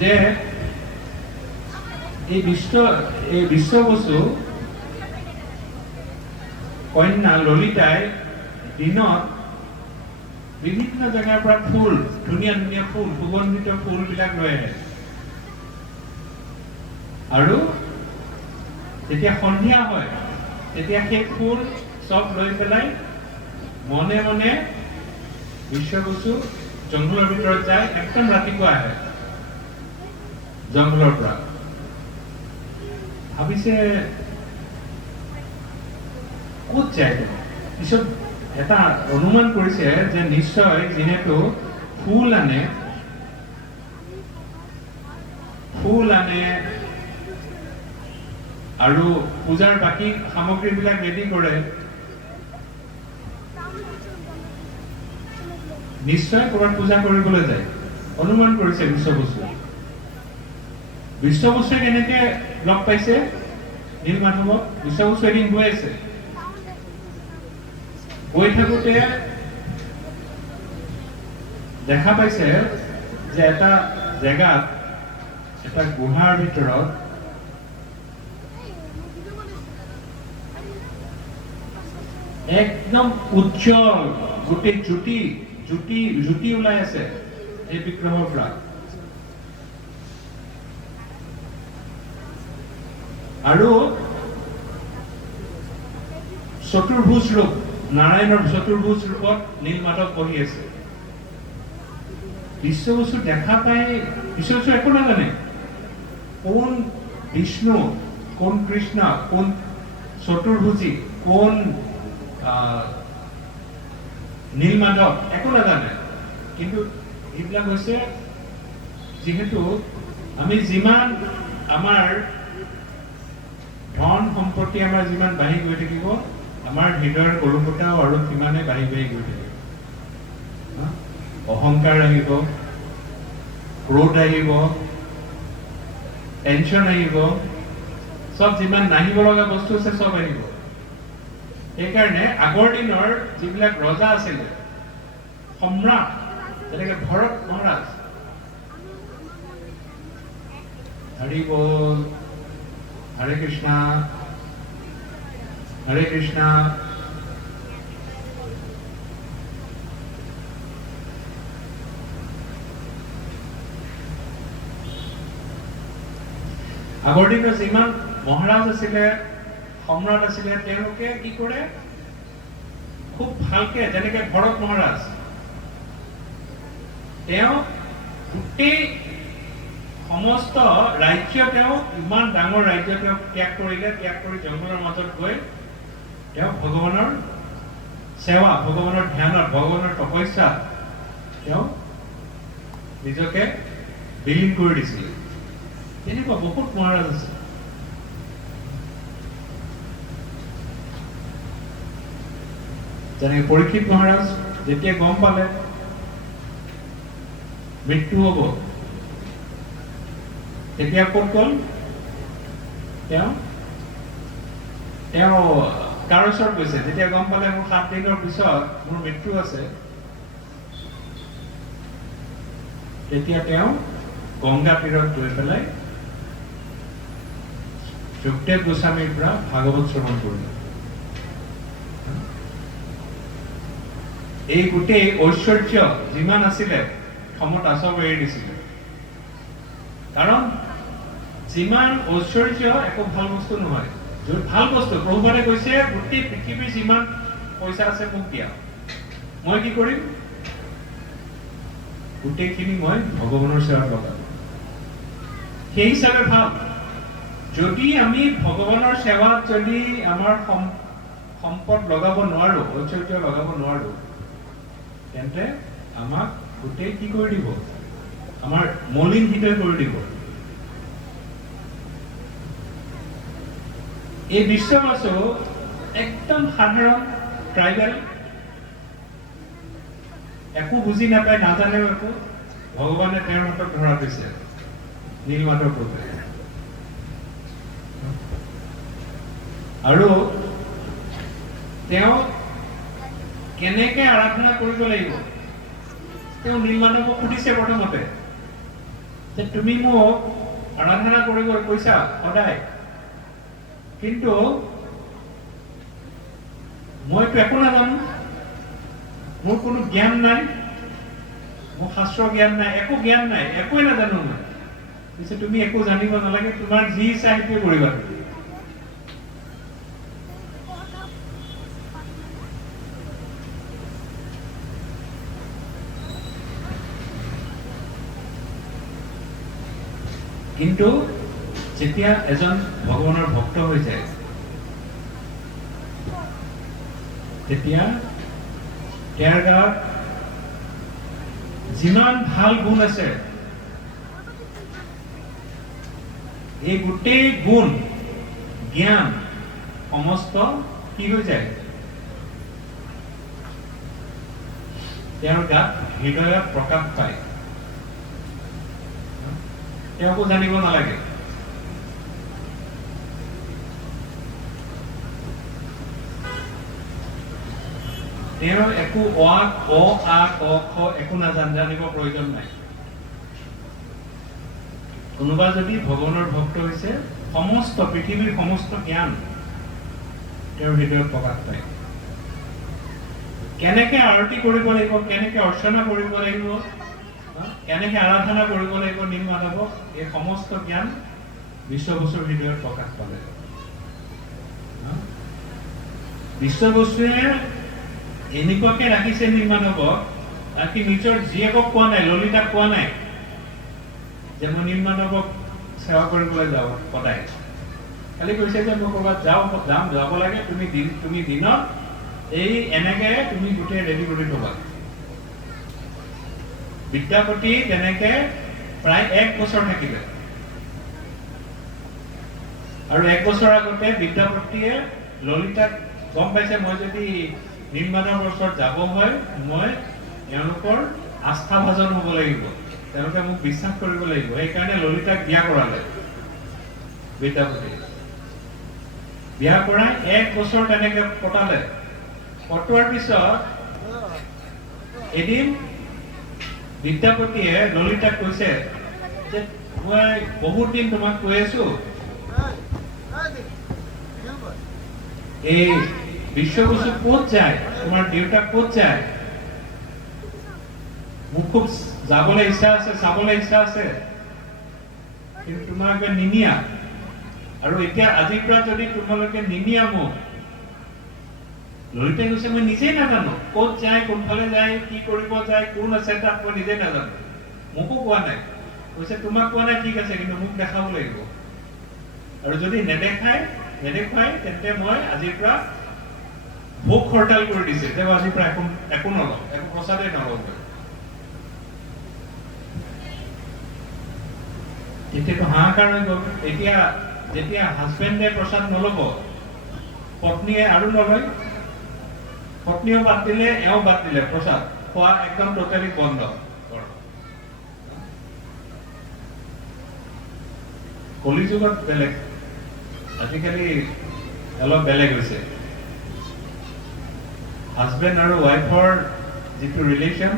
যে এই বিশ্ববসু কন্যা ললিতাই দিনত বিভিন্ন জেগাৰ পৰা ফুল, ধুনীয়া ধুনীয়া ফুল, সুগন্ধিত ফুলবিলাক লৈ আহে। আৰু যেতিয়া সন্ধিয়া হয় তেতিয়া সেই ফুল চব লৈ পেলাই মনে মনে বিশ্ববসু জংঘলৰ ভিতৰত যায়। একদম ৰাতিপুৱা আহে জংঘলৰ পৰা। ভাবিছে ক'ত যায়? পিছত এটা অনুমান কৰিছে যে নিশ্চয় যিহেতু ফুল আনে আৰু পূজাৰ বাকী সামগ্ৰীবিলাক ৰেডি কৰে, নিশ্চয় ক'ৰবাত পূজা কৰিবলৈ যায়, অনুমান কৰিছে বিশ্ববসুৱে কেনেকে লগ পাইছে নীলমাধৱক? বিশ্ববসু এদিন গৈ আছে, গৈ থাকোতে দেখা পাইছে যে এটা জেগাত, এটা গুহাৰ ভিতৰত একদম উজ্জ্বল গোটেই জ্যোতি ওলাই আছে এই বিগ্ৰহৰ পৰা। আৰু চতুৰ্ভুজ ৰূপ, নাৰায়ণৰ চতুৰ্ভুজ ৰূপত নীলমাধৱ বহি আছে। বিশ্ববসু দেখা পাই, বিশ্ববসু একো নাজানে কোন বিষ্ণু, কোন কৃষ্ণ, কোন চতুৰ্ভুজী, কোন নীলমাধৱ, একো নাজানে। কিন্তু এইবিলাক হৈছে, যিহেতু আমি যিমান আমাৰ ধন সম্পত্তি আমাৰ যিমান বাঢ়ি গৈ থাকিব, আমাৰ হৃদয়ৰ কলুকতাও আৰু সিমানে বাঢ়ি গৈ থাকিব। অহংকাৰ আহিব, ক্ৰোধ আহিব, টেনচন আহিব, চব যিমান নাহিব লগা বস্তু আছে চব আহিব। সেইকাৰণে আগৰ দিনৰ যিবিলাক ৰজা আছিলে, সম্ৰাট, যেনেকে ভৰত মহাৰাজ, হৰি বল, হৰে কৃষ্ণ, হৰে কৃষ্ণ। আগৰ দিনৰ যিমান মহাৰাজ আছিলে, সম্ৰাট আছিলে, তেওঁলোকে কি কৰে, খুব ভালকে, যেনেকে ভৰত মহাৰাজ, তেওঁ গোটেই সমস্ত ৰাজ্য, তেওঁ ইমান ডাঙৰ ৰাজ্য তেওঁ ত্যাগ কৰিলে, ত্যাগ কৰি জংঘলৰ মাজত গৈ তেওঁ ভগৱানৰ সেৱা, ভগৱানৰ ধ্যানত, ভগৱানৰ তপস্যাত তেওঁ নিজকে বিলীন কৰি দিছিল। তেনেকুৱা বহুত মহাৰাজ আছে। যেনেকে পৰীক্ষিত মহাৰাজ যেতিয়া গম পালে মৃত্যু হব, তেতিয়া ক'ত গ'ল? তেওঁ কাৰ ওচৰত গৈছে যেতিয়া গম পালে মোৰ 7 দিনৰ পিছত মোৰ মৃত্যু আছে, তেতিয়া তেওঁ গংগা তীৰত গৈ পেলাই সুখদেৱ গোস্বামীৰ পৰা ভাগৱত শ্ৰৱণ কৰিলে। এই গোটেই ঐশ্বৰ্য যিমান আছিলে ক্ষমতা চব এৰি দিছিলে। কাৰণ যিমান ঐশ্বৰ্য একো ভাল বস্তু নহয়। ভাল বস্তু প্ৰভুপাদে কৈছে গোটেই পৃথিৱীৰ যিমান পইচা আছে মোক দিয়া, মই কি কৰিম? গোটেইখিনি মই ভগৱানৰ সেৱাত লগাম। সেই হিচাপে ভাব, যদি আমি ভগৱানৰ সেৱাত যদি আমাৰ সম্পদ লগাব নোৱাৰো, ঐশ্বৰ্য লগাব নোৱাৰো, তেন্তে আমাক গোটেই কি কৰি দিব? আমাৰ মলিন হৃদয় কৰি দিব। এই বিশ্ববাসু একদম সাধাৰণ ট্ৰাইবেল, একো বুজি নাপায়, নাজানে একো। ভগৱানে তেওঁৰ হাতত ধৰা দিছে নীলমাধৱ প্ৰভুৱে। আৰু তেওঁ কেনেকে আৰাধনা কৰিব লাগিব, তেওঁ নীলমাধৱক সুধিছে প্ৰথমতে যে তুমি মোক আৰাধনা কৰিব কৈছা সদায়, কিন্তু মইতো একো নাজানো, মোৰ কোনো জ্ঞান নাই, মোৰ শাস্ত্ৰ জ্ঞান নাই, একো জ্ঞান নাই, একোৱে নাজানো মই। পিছে তুমি একো জানিব নালাগে, তোমাৰ যি ইচ্ছা সেইটোৱে কৰিবা। কিন্তু যেতিয়া এজন ভগৱানৰ ভক্ত হৈ যায়, তেতিয়া তেওঁৰ গাত যিমান ভাল গুণ আছে, এই গোটেই গুণ জ্ঞান সমস্ত কি হৈ যায়? তেওঁৰ গাত হৃদয়ত প্ৰকাশ পায়। তেওঁকো জানিব নালাগে। তেওঁৰ একো অ আ ক খ একো জানিব প্ৰয়োজন নাই। কোনোবা যদি ভগৱানৰ ভক্ত হৈছে, সমস্ত পৃথিৱীৰ সমস্ত জ্ঞান তেওঁৰ হৃদয়ত প্ৰকাশ পায়। কেনেকে আৰতি কৰিব লাগিব, কেনেকে অৰ্চনা কৰিব লাগিব, কেনেকে আৰাধনা কৰিব লাগিব নীলমাধৱক, এই সমস্ত জ্ঞান বিশ্ববসুৰ হৃদয়ত প্ৰকাশ পালে। বিশ্ববসুৱে এনেকুৱাকে ৰাখিছে নীলমাধৱক, আনকি নিজৰ জীয়েকক কোৱা নাই, ললিতাক কোৱা নাই যে মই নীলমাধৱক সেৱা কৰিবলৈ যাওঁ সদায়। খালি কৈছে যে মই ক'ৰবাত যাব লাগে, তুমি দিনত এই এনেকে তুমি গোটেই ৰেডি কৰি থবা। বিদ্যাপতি তেনেকে প্ৰায় 1 বছৰ থাকিলে। আৰু 1 বছৰ আগতে বিদ্যাপতিয়ে ললিতাক গম পাইছে, মই যদি নীলমাধৱৰ ওচৰত যাব হয়, মই তেওঁলোকৰ আস্থাভাজন হ'ব লাগিব, তেওঁলোকে মোক বিশ্বাস কৰিব লাগিব। সেইকাৰণে ললিতাক বিয়া কৰালে বিদ্যাপতি। বিয়া কৰাই 1 বছৰ তেনেকে কটালে। কটোৱাৰ পিছত এদিন বিদ্যাপতিয়ে ললিতাক কৈছে যে মই বহুত দিন তোমাক কৈ আছো, এই বিশ্ববসু ক'ত যায়, তোমাৰ দেউতা ক'ত যায়, মোক খুব যাবলৈ ইচ্ছা আছে, চাবলৈ ইচ্ছা আছে, কিন্তু তোমালোকে নিনিয়া। আৰু এতিয়া আজিৰ পৰা যদি তোমালোকে নিনিয়া মোক, ললিতাই কৈছে মই নিজেই নাজানো ক'ত যায়, কোনফালে যায়, কি কৰিব যায়, কোন আছে তাত, মই নিজে নাজানো, মোকো কোৱা নাই। কৈছে তোমাক কোৱা নাই, ঠিক আছে, কিন্তু মোক দেখাব লাগিব। আৰু যদি নেদেখায় তেন্তে মই আজিৰ পৰা ভোগ হৰতাল কৰি দিছে, যে আজিৰ পৰা একো নলওঁ, একো প্ৰসাদেই নলওঁ। তেতিয়াতো হাহাকাৰ হৈ গ'ল। এতিয়া যেতিয়া হাজবেণ্ডে প্ৰসাদ নল'ব, পত্নীয়ে আৰু নলয়, পত্নীও বাদ দিলে, এওঁ বাদ দিলে, প্ৰসাদ খোৱা একদম টোটেলি বন্ধ। কলিযুগত বেলেগ, আজিকালি অলপ বেলেগ হৈছে। হাজবেণ্ড আৰু ৱাইফৰ যিটো ৰিলেশ্যন,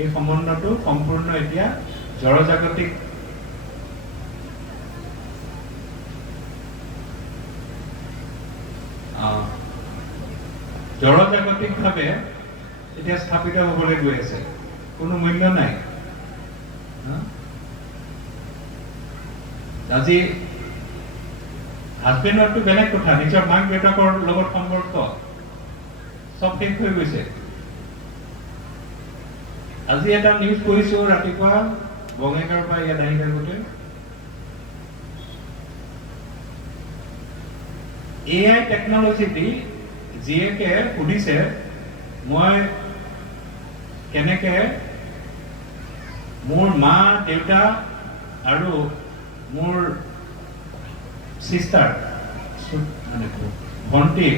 এই সম্বন্ধটো সম্পূৰ্ণ এতিয়া জড়জাগতিক জড়জাগতিকভাৱে এতিয়া স্থাপিত হ'বলৈ গৈ আছে, কোনো মূল্য নাই। আজি হাজবেণ্ডৰটো বেলেগ কথা, নিজৰ মাক দেউতাকৰ লগত সম্পৰ্ক চব শেষ হৈ গৈছে। আজি এটা নিউজ পঢ়িছো ৰাতিপুৱা বঙাইগাঁৱৰ পৰা ইয়াত আহি থাকোঁতে, AI টেকনলজি দি জীয়েকে সুধিছে মই কেনেকে মোৰ মা দেউতা আৰু মোৰ চিষ্টাৰ মানে ভণ্টি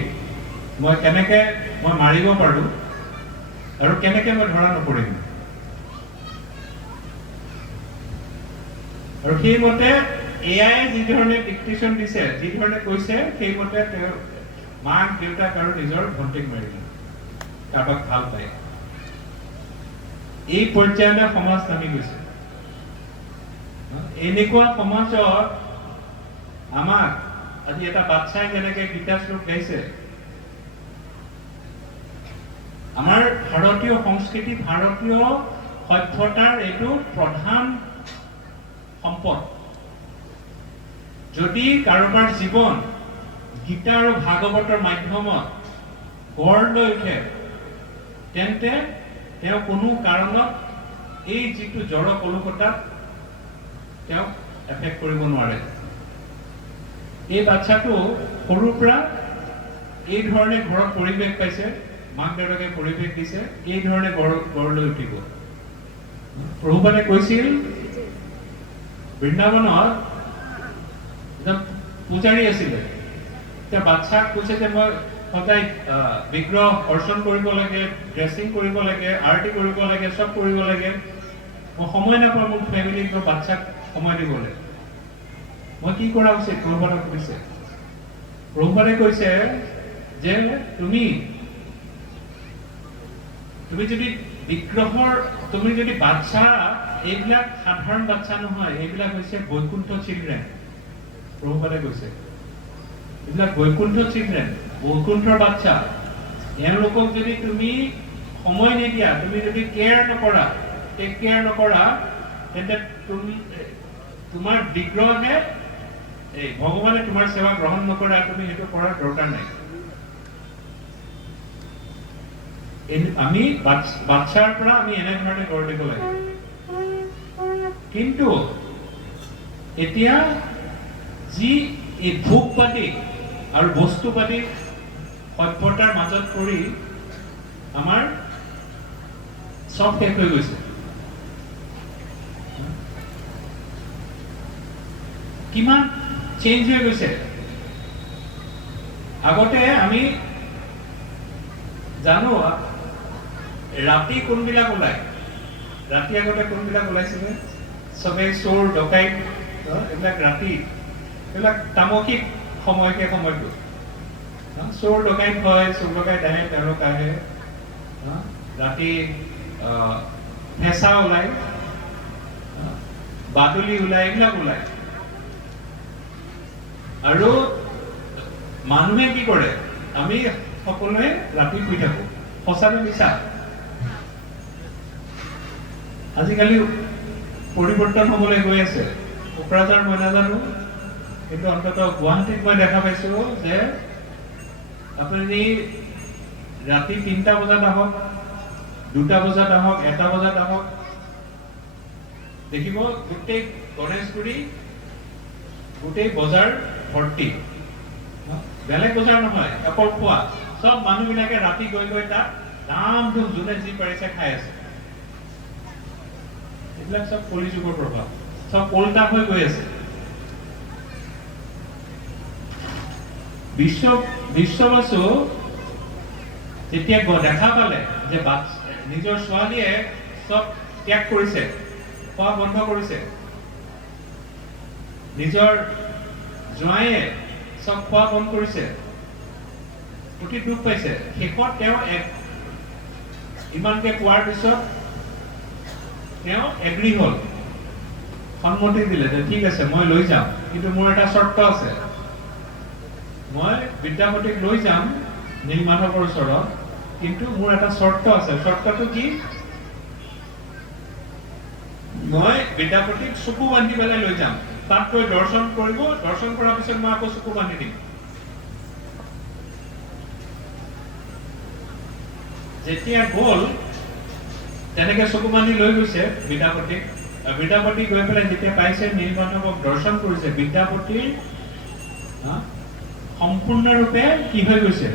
মই কেনেকে মই মাৰিব পাৰোঁ আৰু কেনেকে মই ধৰা নপৰিম। আৰু সেইমতে AI যি ধৰণে ডিক্টেশ্যন দিছে, যি ধৰণে কৈছে, সেইমতে তেওঁ মাক দেউতাক আৰু নিজৰ ভণ্টিক মাৰিলে, কাৰোবাক ভাল পায়। এই পৰ্যায়লৈ সমাজ নামি গৈছে। এনেকুৱা সমাজত আমাক আজি এটা বাচ্চাই যেনেকে গীতা শ্লোক গাইছে, আমাৰ ভাৰতীয় সংস্কৃতি, ভাৰতীয় সভ্যতাৰ এইটো প্ৰধান সম্পদ। যদি কাৰোবাৰ জীৱন গীতা আৰু ভাগৱতৰ মাধ্যমত গঢ় লৈ উঠে, তেন্তে তেওঁ কোনো কাৰণত এই যিটো জড় কলুকতাত তেওঁক এফেক্ট কৰিব নোৱাৰে। এই বাচ্চাটো সৰুৰ পৰা এই ধৰণে ঘৰত পৰিৱেশ পাইছে, মাক দেউতাকে পৰিৱেশ দিছে, এই ধৰণে গঢ় লৈ উঠিব। প্ৰভুপাদে কৈছিল বৃন্দাবনত এজন পূজাৰী আছিলে, এতিয়া বাচ্চাক কৈছে যে মই সদায় বিগ্ৰহ অৰ্চন কৰিব লাগে, ড্ৰেছিং কৰিব লাগে, আৰতি কৰিব লাগে, চব কৰিব লাগে, মই সময় নাপাওঁ মোৰ ফেমিলিক মোৰ বাচ্চাক সময় দিবলৈ, মই কি কৰা উচিত? প্ৰভুপাদক কৈছে, প্ৰভুপাদে কৈছে যে তুমি যদি বিগ্ৰহৰ, তুমি যদি বাচ্চা, এইবিলাক সাধাৰণ বাচ্চা নহয়, এইবিলাক হৈছে বৈকুণ্ঠ চিলড্ৰেন। প্ৰভুপাদে কৈছে এইবিলাক বৈকুণ্ঠ চিলড্ৰেন, বৈকুণ্ঠৰ বাচ্চা। এওঁলোকক যদি তুমি সময় নিদিয়া, তুমি যদি কেয়াৰ নকৰা, টেক কেয়াৰ নকৰা, তেন্তে তোমাৰ বিগ্ৰহে, এই ভগৱানে তোমাৰ সেৱা গ্ৰহণ নকৰা, তুমি সেইটো কৰাৰ দৰকাৰ নাই। আমি বাচ্চাৰ পৰা আমি এনেধৰণে গঢ় দিব লাগে। কিন্তু এতিয়া যি এই ভোগ পাতি আৰু বস্তু পাতি সভ্যতাৰ মাজত পৰি আমাৰ চব শেষ হৈ গৈছে। কিমান চেঞ্জ হৈ গৈছে। আগতে আমি জানো ৰাতি কোনবিলাক ওলায়, ৰাতি আগতে কোনবিলাক ওলাইছিলে, চবে চোৰ ডকাইত, এইবিলাক ৰাতি, এইবিলাক তামসিক সময়কে সময়টো চোৰ ডকাইত হয়, চোৰ ডকাইত আহে, তেওঁলোক আহে ৰাতি, ফেঁচা ওলায়, বাদুলি ওলায়, এইবিলাক ওলায়। আৰু মানুহে কি কৰে, আমি সকলোৱে ৰাতি শুই থাকো, সঁচাটো মিছা। আজিকালি পৰিৱৰ্তন হবলৈ গৈ আছে, কোকৰাঝাৰ মই নাজানো, কিন্তু অন্ততঃ গুৱাহাটীত মই দেখা পাইছো যে আপুনি ৰাতি ৩টা বজাত আহক, 2টা বজাত আহক, 1টা বজাত আহক, দেখিব গোটেই গণেশগুৰি, গোটেই বজাৰ ভৰ্তি। বেলেগ বজাৰ নহয়, অকল খোৱা, চব মানুহবিলাকে ৰাতি গৈ গৈ তাত দাম ধুম যোনে যি পাৰিছে খাই আছে। এইবিলাক চব কলিযুগৰ প্ৰভাৱ, চব ওল্টা হৈ গৈ আছে। বিশ্ববাসু যেতিয়া দেখা পালে যে নিজৰ ছোৱালীয়ে চব ত্যাগ কৰিছে, খোৱা বন্ধ কৰিছে, নিজৰ জোঁৱায়ে চব খোৱা বন্ধ কৰিছে, অতি দুখ পাইছে শেষত তেওঁ ইমানকে কোৱাৰ পিছত তেওঁ এগ্ৰী হ'ল সন্মতি দিলে যে ঠিক আছে মই লৈ যাম কিন্তু মোৰ এটা চৰ্ত আছে মই বিদ্যাপতিক লৈ যাম নীলমাধৱৰ ওচৰত কিন্তু মোৰ এটা চৰ্ত আছে চৰ্তটো কি মই বিদ্যাপতিক চকু বান্ধি পেলাই লৈ যাম তাত গৈ দৰ্শন কৰিব দৰ্শন কৰাৰ পিছত মই আকৌ চকু বান্ধি দিম যেতিয়া গ'ল তেনেকে চকু বান্ধি লৈ গৈছে বিদ্যাপতি গৈ পেলাই যেতিয়া পাইছে নীলমাধৱক দৰ্শন কৰিছে বিদ্যাপতিৰ সম্পূৰ্ণৰূপে কি হৈ গৈছে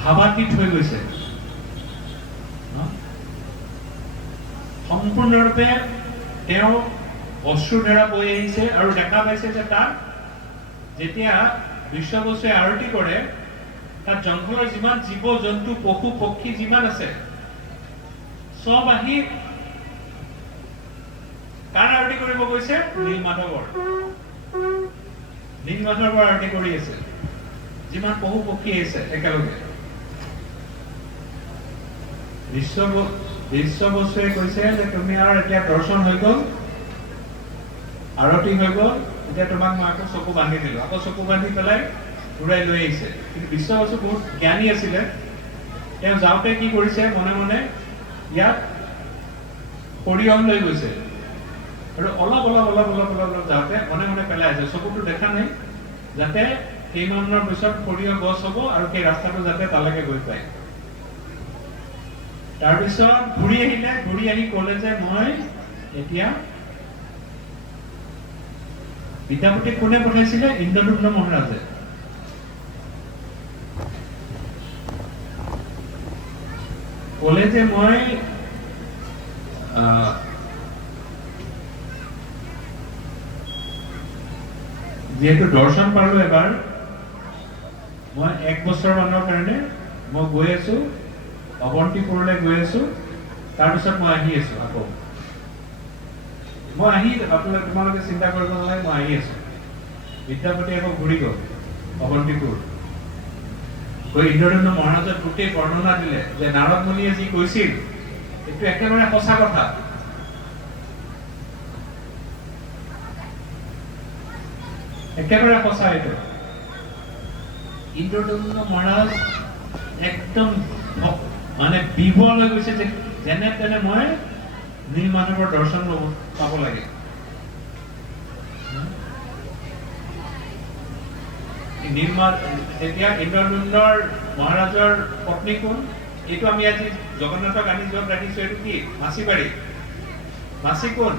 ভাবাতীত হৈ গৈছে সম্পূৰ্ণৰূপে তেওঁ অশ্ৰুধাৰা বৈ আহিছে আৰু দেখা পাইছে যে তাত যেতিয়া বিশ্ববসুৱে আৰতি কৰে তাত জংঘলৰ যিমান জীৱ জন্তু পশু পক্ষী যিমান আছে সব আহি কাৰ আৰতি কৰিব গৈছে নীলমাধৱৰ আৰতি কৰি আছে যিমান পশু পক্ষী আছে একেলগে বিশ্ববসুৱে কৈছে যে তুমি আৰু এতিয়া দৰ্শন হৈ গ'ল আৰতি হৈ গ'ল এতিয়া তোমাক মই আকৌ চকু বান্ধি দিলো আকৌ চকু বান্ধি পেলাই ঘূৰাই লৈ আহিছে কিন্তু বিশ্ববসু বহুত জ্ঞানী আছিলে তেওঁ যাওঁতে কি কৰিছে মনে মনে ইয়াত সৰিয়হ লৈ গৈছে আৰু অলপ যাওঁতে মনে মনে পেলাই আছে চকুটো দেখা নাই যাতে কেইমানৰ পিছত সৰিয়হ গছ হ'ব আৰু সেই ৰাস্তাটো যাতে তালৈকে গৈ পায় তাৰপিছত ঘূৰি আহি ক'লে যে মই এতিয়া বিদ্যাপতিক কোনে পঠাইছিলে ইন্দ্ৰদুম্ন মহাৰাজে ক'লে যে মই যিহেতু দৰ্শন পালো এবাৰ মই 1 বছৰ মানৰ কাৰণে মই গৈ আছো অৱন্তিপুৰলৈ গৈ আছো তাৰপিছত মই আহি আছো আকৌ মই আহি তোমালোকে চিন্তা কৰিব নালাগে মই আহি আছো বিদ্যাপতি আকৌ ঘূৰি গ'ল অৱন্তিপুৰ গৈ ইন্দ্ৰদুম্ন মহাৰাজক গোটেই বৰ্ণনা দিলে যে নাৰদ মুনিয়ে যি কৈছিল এইটো একেবাৰে সঁচা কথা একেবাৰে সঁচা এইটো ইন্দ্ৰদুম্ন মহাৰাজ একদম মানে বিভোৰ হৈ গৈছে যে যেনে তেনে মই নীলমাধৱৰ দৰ্শন পাব লাগে এতিয়া ইন্দ্ৰদুম্নৰ মহাৰাজৰ পত্নী কোন এইটো আমি আজি জগন্নাথক আনি য'ত ৰাখিছো এইটো কি মাছিবাৰী মাছি কোন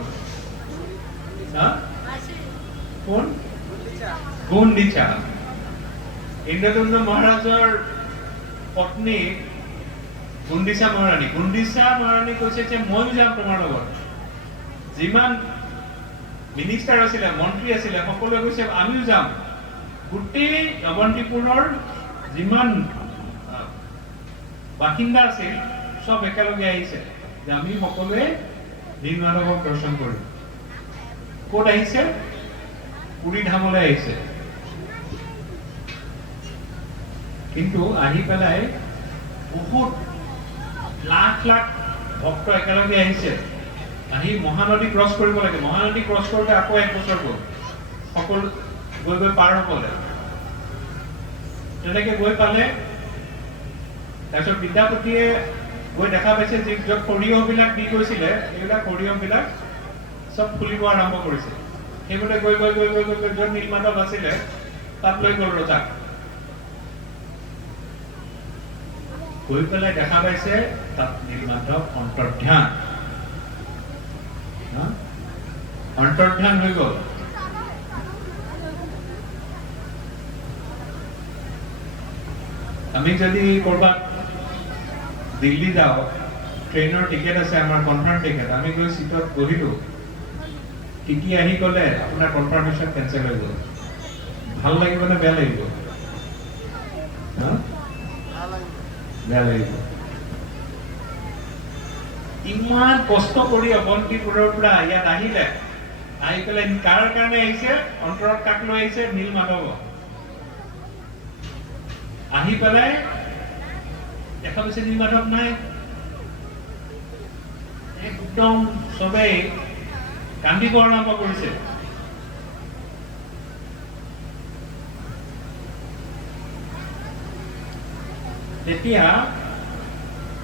কোন গুণ্ডিচা ইন্দ্ৰদুম্ন মহাৰাজৰ পত্নী গুণ্ডিচা মহাৰাণী কৈছে যে ময়ো যাম তোমাৰ লগত যিমান মিনিষ্টাৰ আছিলে মন্ত্ৰী আছিলে সকলোৱে কৈছে আমিও যাম গোটেই অৱন্তিপুৰৰ যিমান বাসিন্দা আছিল সব একেলগে আহিছে যে আমি সকলোৱে নীলমাধৱক দৰ্শন কৰিম ক'ত আহিছে পুৰী ধামলৈ আহিছে কিন্তু আহি পেলাই বহুত লাখ ভক্ত একেলগে আহিছে আহি মহানদী ক্ৰছ কৰিব লাগে মহানদী ক্ৰছ কৰোঁতে আকৌ 1 বছৰ গ'ল সকলো গৈ পাৰ হ'লে তেনেকে গৈ পালে তাৰপিছত বিদ্যাপতিয়ে গৈ দেখা পাইছে যে য'ত সৰিয়হবিলাক দি গৈছিলে এইবিলাক সৰিয়হবিলাক চব ফুলিব আৰম্ভ কৰিছে সেইমতে গৈ য'ত নীলমাধৱ আছিলে তাত লৈ গ'ল ৰজাক গৈ পেলাই দেখা পাইছে তাত নীলমাধৱ অন্তৰ্ধান হৈ গ'ল আমি যদি কৰবাত দিল্লী যাওঁ ট্ৰেইনৰ টিকেট আছে আমাৰ কনফাৰ্ম টিকেট আমি গৈ সিটত বহিলো টিটি আহি গ'লে আপোনাৰ কনফাৰ্মেশ্যন কেনচেল হৈ গ'ল ভাল লাগিব নে বেয়া লাগিব বেয়া লাগিব ইমান কষ্ট কৰি অৱন্তিপুৰৰ পৰা ইয়াত আহিলে আহি পেলাই কাৰ কাৰণে আহিছে, অন্তৰত কাক লৈ আহিছে, নীল মাধৱ আহি পেলাই দেখা গৈছে নীল মাধৱ নাই। একদম চবেই কান্দিব আৰম্ভ কৰিছে। তেতিয়া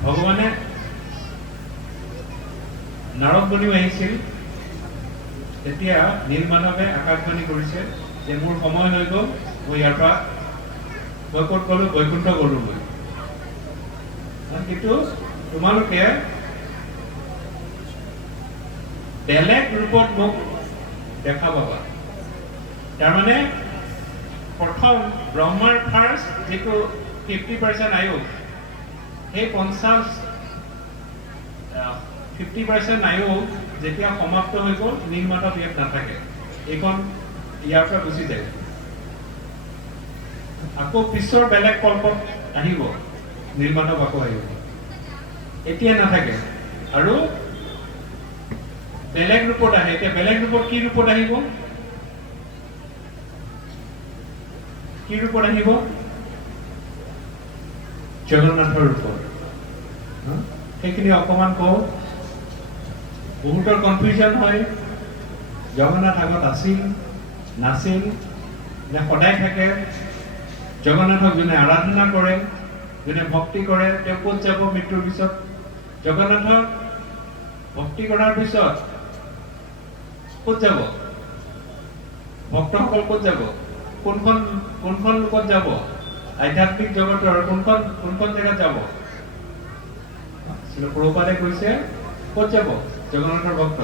ভগৱানে নাৰদ মুনিও আহিছিল। তেতিয়া নীল মাধৱে আকাশবাণী কৰিছে যে মোৰ সময় হৈ গ'ল, মই ইয়াৰ পৰা মই ক'ত গ'লো, বৈকুণ্ঠ গ'লোগৈ। কিন্তু তোমালোকে বেলেগ ৰূপত মোক দেখা পাবা। তাৰমানে প্ৰথম ব্ৰহ্মাৰ ফাৰ্ষ্ট যিটো 50% আয়ুস, সেই 50% আয়ুস যেতিয়া সমাপ্ত হৈ গ'ল, নীল মাধৱ ইয়াত নাথাকে, এইখন ইয়াৰ পৰা গুচি যায়। আকৌ পিছৰ বেলেগ কল্পত আহিব, নীল মাধৱ আকৌ আহিব, এতিয়া নাথাকে আৰু বেলেগ ৰূপত আহে। এতিয়া বেলেগ ৰূপত কি ৰূপত আহিব, কি ৰূপত আহিব? জগন্নাথৰ ৰূপত। সেইখিনি অকমান কওঁ। বহুতৰ কনফিউজন হয়, জগন্নাথ আগত আছিল, নাছিল, নে সদায় থাকে? জগন্নাথক যোনে আৰাধনা কৰে, যোনে ভক্তি কৰে, তেওঁ ক'ত যাব মৃত্যুৰ পিছত? জগন্নাথক ভক্তি কৰাৰ পিছত ক'ত যাব? ভক্তসকল ক'ত যাব? কোনখন লোকত যাব? আধ্যাত্মিক জগতৰ কোনখন জেগাত যাব? প্ৰভুপাদে কৈছে ক'ত যাব জগন্নাথৰ ভক্ত?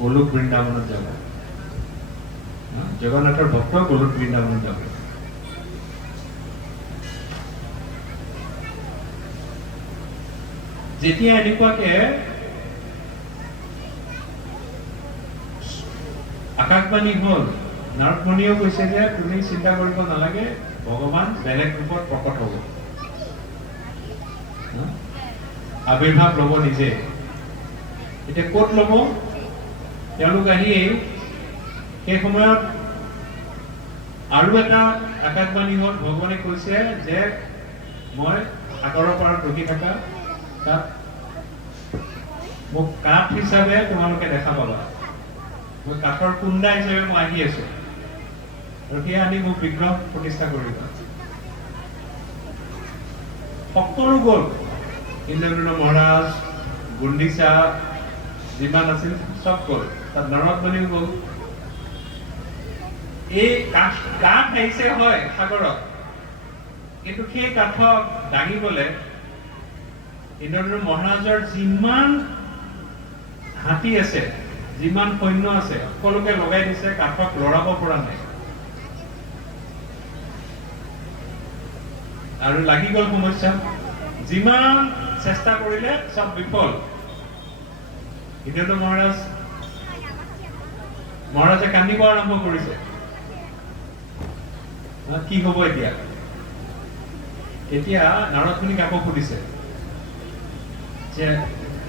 গোলোক বৃন্দাবনত যাব। জগন্নাথৰ ভক্ত গোলোক বৃন্দাবনত যাব। যেতিয়া এনেকুৱাকে আকাশবাণী হ'ল, নাৰদ মুনিয়েও কৈছে যে তুমি চিন্তা কৰিব নালাগে, ভগৱান বেলেগ ৰূপত প্ৰকট হ'ব, আবিৰ্ভাৱ ল'ব নিজে। এতিয়া ক'ত ল'ব? তেওঁলোক আহি সেই সময়ত আৰু এটা আকাশবাণী হ'ল, ভগৱানে কৈছে যে মই সাগৰৰ পাৰত ৰখি থকা, তাত মোক কাঠ হিচাপে তোমালোকে দেখা পাবা, মই কাঠৰ কুণ্ডা হিচাপে মই আহি আছো, আৰু সেয়া আনি মোক বিগ্ৰহ প্ৰতিষ্ঠা কৰিবা। সকলো গ'ল, ইন্দ্ৰদুম্ন মহাৰাজ, গুণ্ডিচা যিমান আছিল চব গ'ল, তাত নাৰদ মুনিও গ'ল। এই কাঠ আহিছে হয় সাগৰত, কিন্তু সেই কাঠক দাঙিবলৈ ইন্দ্ৰদুম্ন মহাৰাজৰ যিমান হাতী আছে, যিমান সৈন্য আছে, সকলোকে লগাই দিছে, কাঠক লৰাব পৰা নাই। আৰু লাগি গ'ল সমস্যা, যিমান চেষ্টা কৰিলে চব বিফল। ইন্দ্ৰদুম্ন মহাৰাজে কান্দিব আৰম্ভ কৰিছে, কি হব এতিয়া? এতিয়া নাৰদ মুনিক আকৌ সুধিছে যে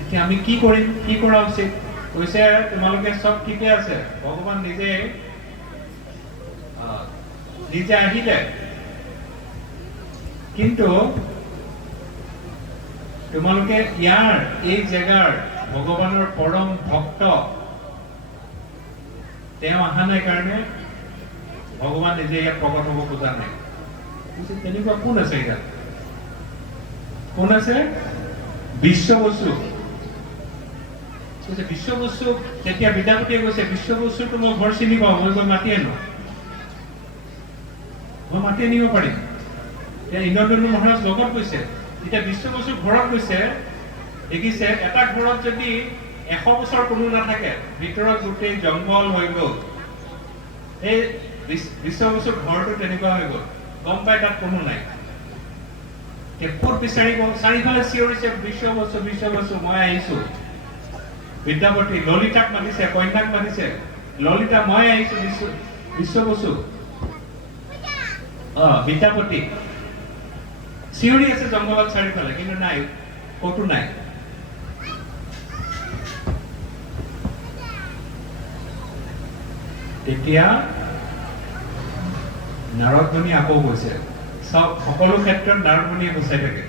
এতিয়া আমি কি কৰিম, কি কৰা উচিত? কৈছে তোমালোকে চব ঠিকে আছে, ভগৱান নিজে আহিলে, কিন্তু তোমালোকে ইয়াৰ এই জেগাৰ ভগৱানৰ পৰম ভক্ত, তেওঁ অহা নাই কাৰণে ভগৱান নিজে ইয়াত প্ৰকট হ'ব খোজা নাই। তেনেকুৱা কোন আছে ইয়াত? কোন আছে? বিশ্ববসু। বিশ্ববসু তেতিয়া বিদ্যাপতিয়ে কৈছে, বিশ্ববসুটো মই ঘৰ চিনি পাওঁ, মই গৈ মাতি আনো, মই মাতি আনিব পাৰিম। ইন্দ্ৰদুম্ন মহাৰাজ লগত গৈছে, এতিয়া বিশ্ববসু ঘৰত গৈছে, দেখিছে এটা ঘৰত যদি 100 বছৰ কোনো নাথাকে, ভিতৰত গোটেই জংঘল হৈ গ'ল। এই বিশ্ববসুৰ ঘৰটো তেনেকুৱা হৈ গ'ল, গম পাই তাত কোনো নাই। ক'ত বিচাৰিব? চাৰিওফালে চিঞৰিছে, বিশ্ববসু বিশ্ববসু, মই আহিছো। বিদ্যাপতি ললিতাক মাতিছে, কন্যাক মাতিছে, ললিতা মই আহিছো, বিশ্ববসু। বিদ্যাপতি চিঞৰি আছে জংঘলত চাৰিওফালে, কিন্তু নাই, ক'তো নাই। এতিয়া নাৰদমণি আকৌ গৈছে। সকলো ক্ষেত্ৰত নাৰদমণিয়ে গুচাই থাকে।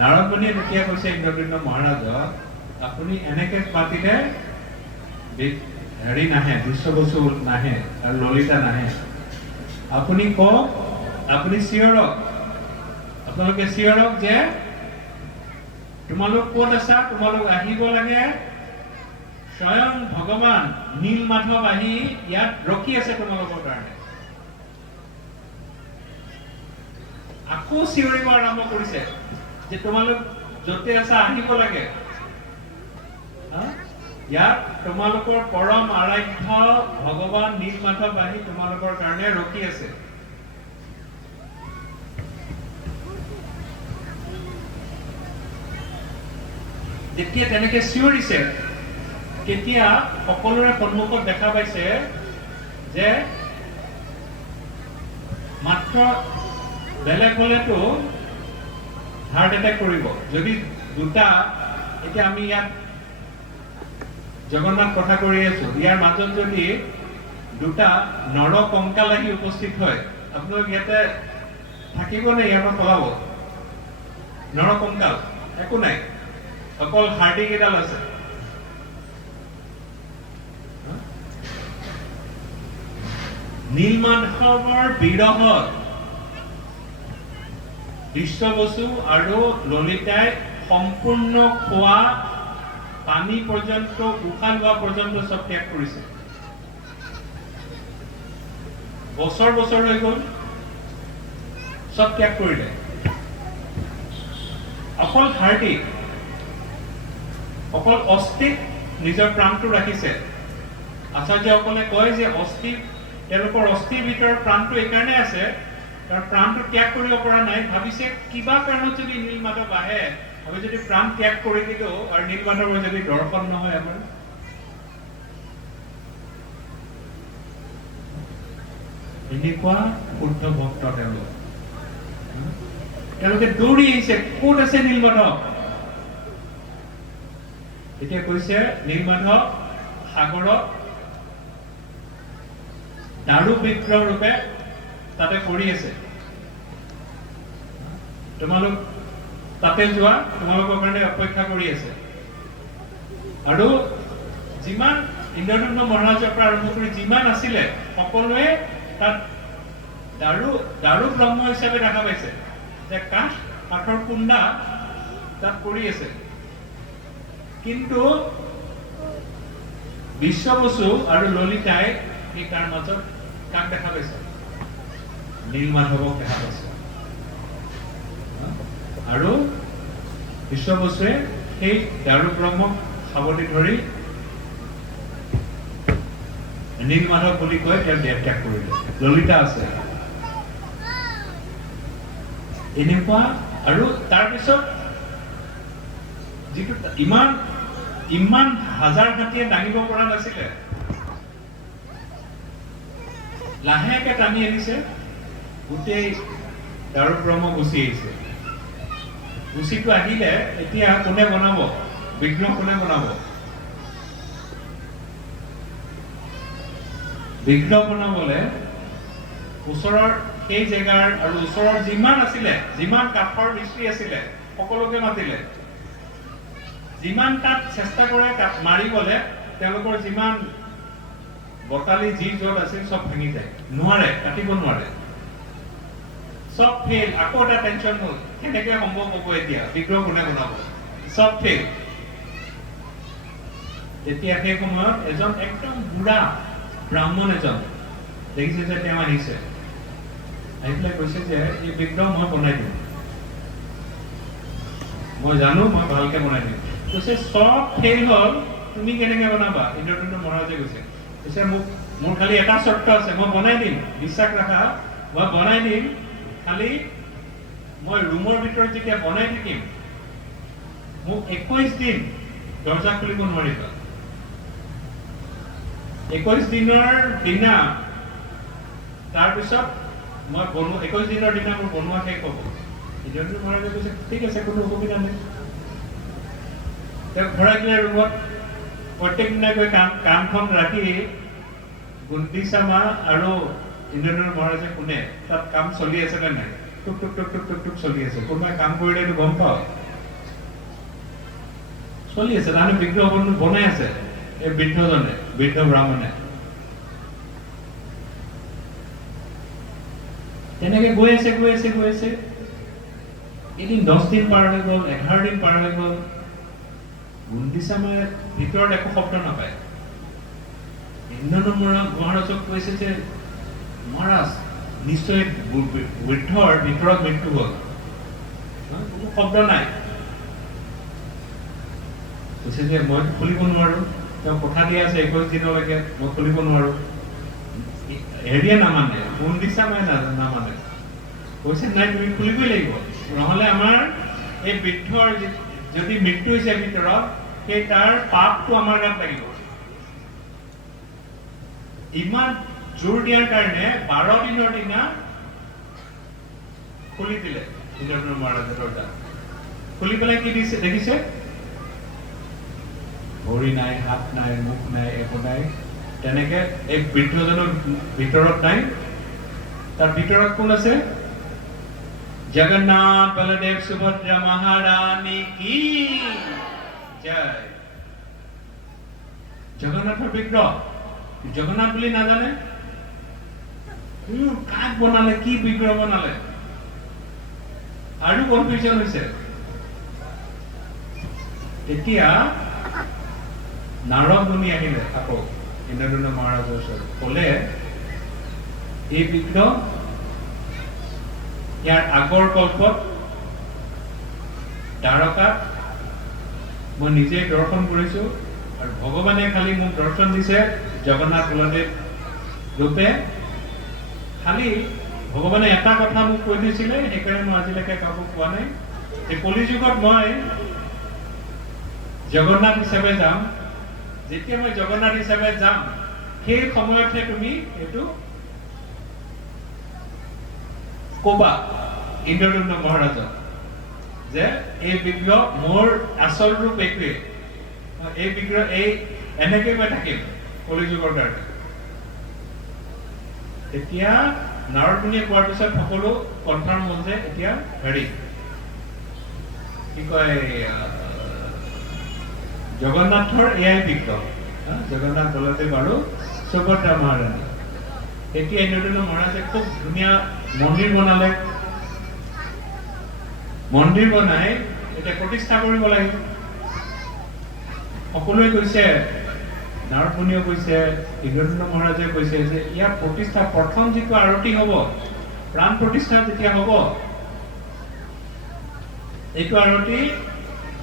নাৰদমণিয়ে তেতিয়া কৈছে ইন্দ্ৰদ্যুম্ন মহাৰাজক, আপুনি এনেকে মাতিলে হেৰি নাহে, বিশ্ববসু নাহে আৰু ললিতা নাহে। আপুনি কওক, আপুনি চিঞৰক, আপোনালোকে চিঞৰক যে তোমালোক ক'ত আছা, তোমালোক আহিব লাগে। স্বয়ং ভগৱান নীলমাধৱ আহি ইয়াত ৰখি আছে তোমালোকৰ কাৰণে। আকৌ চিঞৰিব আৰম্ভ কৰিছে যে তোমালোক য'তে আছা আহিব লাগে। ইয়াত তোমালোকৰ পৰম আৰাধ্য ভগৱান নীলমাধৱ আহি তোমালোকৰ কাৰণে ৰখি আছে। যেতিয়া তেনেকে চিঞৰিছে, তেতিয়া সকলোৰে সন্মুখত দেখা পাইছে যে মাত্ৰ বেলেগ হলেতো হাৰ্ট এটেক কৰিব। যদি দুটা, এতিয়া আমি ইয়াত জগন্নাথ কথা কৰি আছো, ইয়াৰ মাজত যদি দুটা নৰ কংকাল আহি উপস্থিত হয়, আপোনালোক ইয়াতে থাকিব নে ইয়াৰ পৰা পলাব? নৰ কংকাল একো নাই, অকল হাৰ্ডি কেইডাল আছে। নীলমাধৱৰ বিৰহত বিশ্ববসু আৰু ললিতাই সম্পূৰ্ণ খোৱা পানী পৰ্যন্ত, উশাহ লোৱা পৰ্যন্ত চব ত্যাগ কৰিছে। বছৰ বছৰ হৈ গ'ল, চব ত্যাগ কৰিলে। অকল হাৰ্ডি, অকল অস্থিক নিজৰ প্ৰাণটো ৰাখিছে। আচাৰ্যসকলে কয় যে অস্থি, তেওঁলোকৰ অস্থিৰ ভিতৰত প্ৰাণটো এইকাৰণে আছে কাৰণ প্ৰাণটো ত্যাগ কৰিব পৰা নাই। ভাবিছে কিবা কাৰণত যদি নীলমাধৱ আহে, আমি যদি প্ৰাণ ত্যাগ কৰি দিলো আৰু নীলমাধৱৰ যদি দৰ্শন নহয় আমাৰ, এনেকুৱা শুদ্ধ ভক্ত তেওঁলোক। তেওঁলোকে দৌৰি আহিছে, ক'ত আছে নীলমাধৱ? এতিয়া কৈছে নীলমাধৱ সাগৰত দাৰু বিগ্ৰহ ৰূপে তাতে পৰি আছে। তোমালোক তাতে যোৱা, তোমালোকৰ কাৰণে অপেক্ষা কৰি আছে। আৰু যিমান ইন্দ্ৰদ্যুম্ন মহাৰাজৰ পৰা আৰম্ভ কৰি যিমান আছিলে, সকলোৱে তাত দাৰু ব্ৰহ্ম হিচাপে দেখা পাইছে যে কাঠৰ কুণ্ডা তাত পৰি আছে। কিন্তু বিশ্ববসু আৰু ললিতাই এই তাৰ মাজত কাক দেখা পাইছে? নীলমাধৱক দেখা পাইছে। আৰু বিশ্ববসুৱে সেই দাৰু ব্ৰহ্মক সাৱটি ধৰি নীলমাধৱ বুলি কৈ তেওঁ দেহ ত্যাগ কৰিলে। ললিতা আছে এনেকুৱা। আৰু তাৰপিছত যিটো ইমান হাজাৰ হাতীয়ে দাঙিব পৰা নাছিলে, লাহেকে টানি আনিছে, গোটেই দাৰু ব্ৰহ্ম গুচি আহিছে। গুচিটো আহিলে এতিয়া কোনে বনাব বিগ্ৰহ? কোনে বনাব বিগ্ৰহ? বনাবলে ওচৰৰ সেই জেগাৰ আৰু ওচৰৰ যিমান আছিলে, যিমান কাঠৰ মিস্ত্ৰী আছিলে, সকলোকে মাতিলে। যিমান তাত চেষ্টা কৰে মাৰিবলে, তেওঁলোকৰ যিমান বটালি যি য'ত আছিল চব ভাঙি যায়, নোৱাৰে, কাটিব নোৱাৰে, চব ফেইল। আকৌ এটা টেনচন হ'ল, কেনেকে সম্ভৱ হ'ব এতিয়া বিগ্ৰহ কোনে বনাব? চব ফেইল। তেতিয়া সেই সময়ত এজন একদম বুঢ়া ব্ৰাহ্মণ এজন দেখিছে যে তেওঁ আহিছে, আহি পেলাই কৈছে যে এই বিগ্ৰহ মই বনাই দিম, মই জানো, মই ভালকে বনাই দিম। কৈছে চব ফেইল হ'ল, তুমি কেনেকে বনাবা? ইন্দ্ৰদ্যুম্ন মহাৰাজে কৈছে মোৰ খালি এটা চৰ্ত আছে, মই বনাই দিম, বিশ্বাস ৰাখা, মই বনাই দিম, খালি মই ৰুমৰ ভিতৰত যেতিয়া বনাই থাকিম, মোক 21 দিন দৰ্জা খুলিব নোৱাৰিবা। 21 দিনৰ দিনা, তাৰপিছত মই 21 দিনৰ দিনা মোৰ বনোৱা শেষ হ'ব। ইন্দ্ৰদ্যুম্ন মহাৰাজে কৈছে ঠিক আছে, কোনো অসুবিধা নাই। তেওঁ ভৰাই দিলে ৰুমত, প্ৰত্যেক দিনাকৈ কাণখন ৰাখি গুণ্ডিচামা আৰু ইন্দ্ৰধনু মহাৰাজে শুনে তাত কাম চলি আছে নে নাই, টুক টুক টুক টুক টুক টুক চলি আছে। কোনোবাই কাম কৰিলে এইটো গম পাওঁ, চলি আছে। তাহাঁতে বিগ্ৰহ বনাই আছে এই বৃদ্ধজনে, বৃদ্ধ ব্ৰাহ্মণে। তেনেকে গৈ আছে গৈ আছে গৈ আছে, এদিন 10 দিন পাৰ হৈ গ'ল, 11 দিন পাৰ হৈ গ'ল, গুণ্ডিচামাই ভিতৰত একো শব্দ নাপায়। ইন্দ্ৰধনু মহাৰাজক কৈছে যে মহাৰাজ নিশ্চয় বৃদ্ধৰ ভিতৰত মৃত্যু হ'ল, কোনো শব্দ নাই। কৈছে যে মই খুলিব নোৱাৰো, তেওঁ কথা দিয়া আছে 21 দিনলৈকে, মই খুলিব নোৱাৰো। হেৰিয়ে নামানে, গুণ্ডিচামাই নামানে, কৈছে নাই তুমি খুলিবই লাগিব, নহ'লে আমাৰ এই বৃদ্ধৰ যদি মৃত্যু হৈছে ভিতৰত, সেই তাৰ পাপটো আমাৰ গাত লাগিব। ইমান জোৰ দিয়াৰ কাৰণে 12 দিনৰ দিনা খুলি দিলে ইন্দ্ৰধনু মহাৰাজে দৰ্জা। খুলি পেলাই কি দিছে দেখিছে, ভৰি নাই, হাত নাই, মুখ নাই, একো নাই। তেনেকে এই বৃদ্ধজনৰ ভিতৰত নাই। তাৰ ভিতৰত কোন আছে? জগন্নাথ বলদেৱ সুভদ্ৰা মহাৰাণী কি জয়। জগন্নাথৰ বিগ্ৰহ, জগন্নাথ বুলি নাজানে, কাক বনালে, কি বিগ্ৰহ বনালে, আৰু কনফিউজন হৈছে। তেতিয়া নাৰদ মুনি আহিলে আকৌ ইন্দ্ৰধনু মহাৰাজৰ ওচৰত, ক'লে এই বিগ্ৰহ ইয়াৰ আগৰ কল্পত দ্বাৰকাত মই নিজে দৰ্শন কৰিছো, আৰু ভগৱানে খালি মোক দৰ্শন দিছে জগন্নাথ বলদেৱ ৰূপে। খালি ভগৱানে এটা কথা মোক কৈ দিছিলে, সেইকাৰণে মই আজিলৈকে কাকো কোৱা নাই, যে কলিযুগত মই জগন্নাথ হিচাপে যাম। যেতিয়া মই জগন্নাথ হিচাপে যাম, সেই সময়তহে তুমি এইটো কবা ইন্দ্ৰধনু মহাৰাজক যে এই বিগ্ৰহ মোৰ আচল ৰূপ এইটোৱে, এই বিগ্ৰহ এই এনেকে মই থাকিম কলিযুগৰ কাৰণে। এতিয়া নাৰদ মুনিয়ে কোৱাৰ পিছত সকলো কনফাৰ্ম হ'ল যে এতিয়া হেৰি কি কয়, জগন্নাথৰ এয়াই বিগ্ৰহ, জগন্নাথ বলদেৱ আৰু সুভদ্ৰা মহাৰাণী। এতিয়া ইন্দ্ৰধনু মহাৰাজে খুব ধুনীয়া মন্দিৰ বনালে। মন্দিৰ বনাই এতিয়া প্ৰতিষ্ঠা কৰিব লাগিব। সকলোৱে কৈছে, নাৰদ মুনিও কৈছে, ইন্দ্ৰধনু মহাৰাজে কৈছে যে ইয়াৰ প্ৰতিষ্ঠা, প্ৰথম যিটো আৰতি হ'ব, প্ৰাণ প্ৰতিষ্ঠা যেতিয়া হ'ব, এইটো আৰতি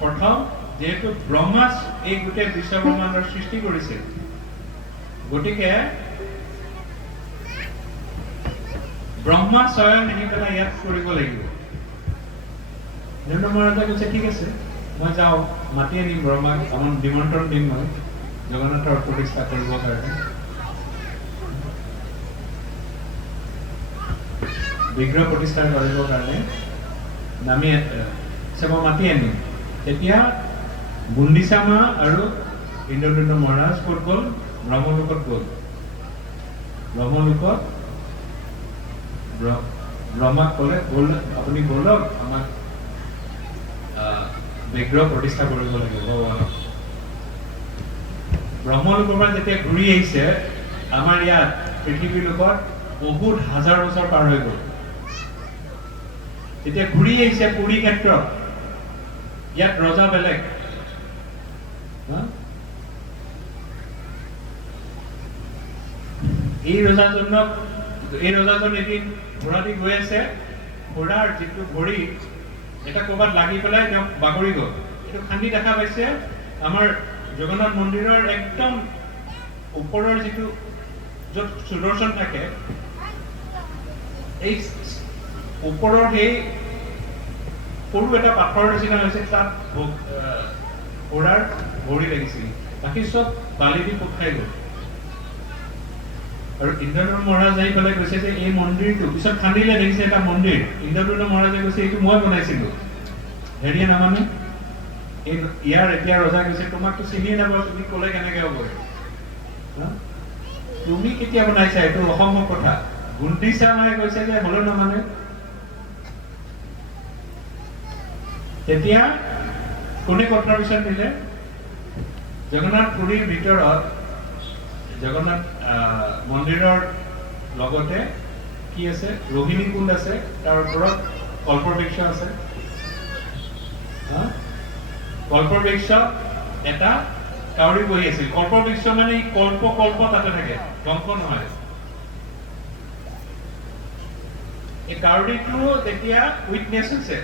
প্ৰথম, যিহেতু ব্ৰহ্মা এই গোটেই বিশ্ব ব্ৰহ্মাণ্ডৰ সৃষ্টি কৰিছে, গতিকে ব্ৰহ্মা স্বয়ং আহি পেলাই ইয়াত কৰিব লাগিব। ইন্দ্ৰধনু মহাৰাজে কৈছে ঠিক আছে, মই যাওঁ, মাতি আনিম ব্ৰহ্মাক, আমাৰ নিমন্ত্ৰণ দিম মই জগন্নাথৰ প্ৰতিষ্ঠা কৰিবৰ কাৰণে। বিগ্ৰহ প্ৰতিষ্ঠা কৰিবৰ কাৰণে নামি মই মাতি আনিম। তেতিয়া গুণ্ডিচামা আৰু ইন্দ্ৰধনু মহাৰাজ ক'ত গ'ল? ব্ৰহ্মলোকত গ'ল। ব্ৰহ্মলোকত ব্ৰহ্মাক ক'লে, আপুনি বলক, আমাক বিগ্ৰহ প্ৰতিষ্ঠা কৰিব লাগিব ভগৱানক। ব্ৰহ্মলোকৰ পৰা যেতিয়া ঘূৰি আহিছে, আমাৰ ইয়াত পৃথিৱীৰ লোকত বহুত হাজাৰ বছৰ পাৰ হৈ গ'ল। যেতিয়া ঘূৰি আহিছে পুৰী ক্ষেত্ৰত, ইয়াত ৰজা বেলেগ, এই ৰজাজন এদিন ঘোঁৰা দি গৈ আছে, ঘোঁৰাৰ যিটো ভৰি এটা ক'ৰবাত লাগি পেলাই তেওঁ বাগৰি গ'ল। এইটো খান্দি দেখা পাইছে আমাৰ জগন্নাথ মন্দিৰৰ একদম ওপৰৰ যিটো য'ত সুদৰ্শন থাকে, এই ওপৰৰ সেই সৰু এটা পাথৰৰ নিচিনা হৈছে, তাত ঘোঁৰাৰ ভৰি লাগিছিল, বাকী চব বালি দি পোত খাই গ'ল। আৰু ইন্দ্ৰধনু মহাৰাজ আহি পেলাই কৈছে যে এই মন্দিৰটো পিছত খান্দিলে, দেখিছে এটা মন্দিৰ, ইন্দ্ৰধনু মহাৰাজে কৈছে এইটো মই বনাইছিলো। হেৰিয়ে নামানে, ইয়াৰ এতিয়া ৰজা কৈছে তোমাকতো চিনিয়ে নাপাওঁ, তুমি ক'লে কেনেকে হ'ব? তুমি কেতিয়া বনাইছা এইটো অসম্ভৱ কথা গুণ্ডিচা মায়ে কৈছে যে হলেও নামানে তেতিয়া কোনে কণ্ট্ৰিবিউশ্যন দিলে জগন্নাথ পুৰীৰ ভিতৰত জগন্নাথ মন্দিৰৰ লগতে কি আছে ৰোহিণী কুণ্ড আছে তাৰ ওপৰত কল্পবৃক্ষ আছে কল্পবৃক্ষ এটা কাউৰী বহি আছিল কল্পবৃক্ষ মানে কল্প কল্প তাতে থাকে ধ্বংস নহয় এই কাউৰীটো তেতিয়া উইটনেছ হৈছে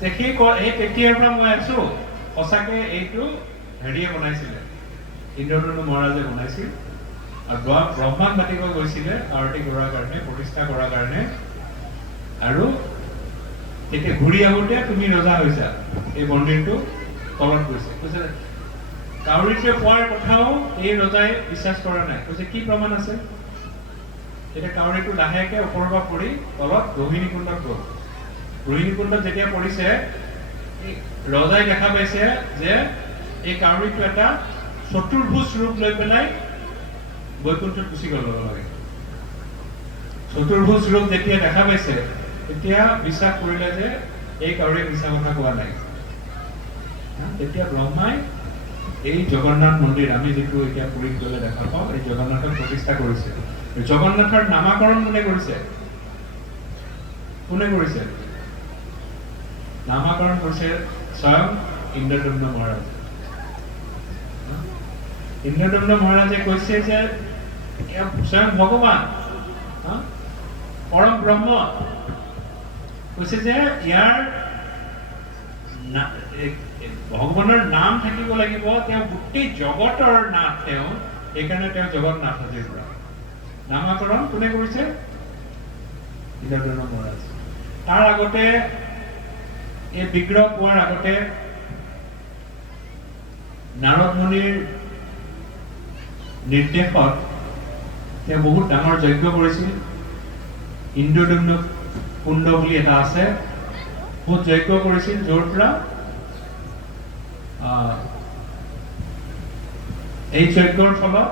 তেতিয়াৰ পৰা মই আছো সঁচাকে এইটো হেৰিয়ে বনাইছিলে ইন্দ্ৰদম্ন মহাৰাজে বনাইছিল আৰু ব্ৰহ্মাক মাতিব গৈছিলে আৰতি কৰাৰ কাৰণে প্ৰতিষ্ঠা কৰাৰ কাৰণে আৰু তেতিয়া ঘূৰি আহোঁতে তুমি ৰজা হৈছা এই মন্দিৰটো তলত গৈছে কৈছে কাউৰীটোৱে পোৱাৰ কথাও এই ৰজাই বিশ্বাস কৰা নাই কৈছে কি প্ৰমাণ আছে এতিয়া কাউৰীটো লাহেকে ওপৰৰ পৰা পৰি তলত ৰোহিণী কুণ্ডত গ'ল ৰোহিণী কুণ্ডত যেতিয়া পৰিছে ৰজাই দেখা পাইছে যে এই কাউৰীটো এটা চতুৰ্ভুজ ৰূপ লৈ পেলাই বৈকুণ্ঠত গুচি গ'ল লগে লগে চতুৰ্ভুজ ৰূপ যেতিয়া দেখা পাইছে তেতিয়া বিশ্বাস কৰিলে যে এই কাউৰীয়ে মিছা কথা কোৱা নাই তেতিয়া ব্ৰহ্মাই এই জগন্নাথ মন্দিৰ আমি যিটো এতিয়া পুৰীত গ'লে দেখা পাওঁ এই জগন্নাথক প্ৰতিষ্ঠা কৰিছে জগন্নাথৰ নামাকৰণ কোনে কৰিছে নামাকৰণ কৰিছে স্বয়ং ইন্দ্ৰদম্ন মহাৰাজ ইন্দ্ৰদম্ন মহাৰাজে কৈছে যে স্বয়ং ভগৱান পৰম ব্ৰহ্ম কৈছে যে ইয়াৰ ভগৱানৰ নাম থাকিব লাগিব তেওঁ গোটেই জগতৰ নাথ তেওঁ সেইকাৰণে তেওঁ জগন্নাথ আজিৰ পৰা নামাকৰণ কোনে কৰিছে ইন্দ্ৰদম্ন মহাৰাজ তাৰ আগতে এই বিগ্ৰহ পোৱাৰ আগতে নাৰদ মুনিৰ নিৰ্দেশত তেওঁ বহুত ডাঙৰ যজ্ঞ কৰিছিল ইন্দ্ৰদম্ন কুণ্ড বুলি এটা আছে বহুত যজ্ঞ কৰিছিল য'ৰ পৰা এই যজ্ঞৰ ফলত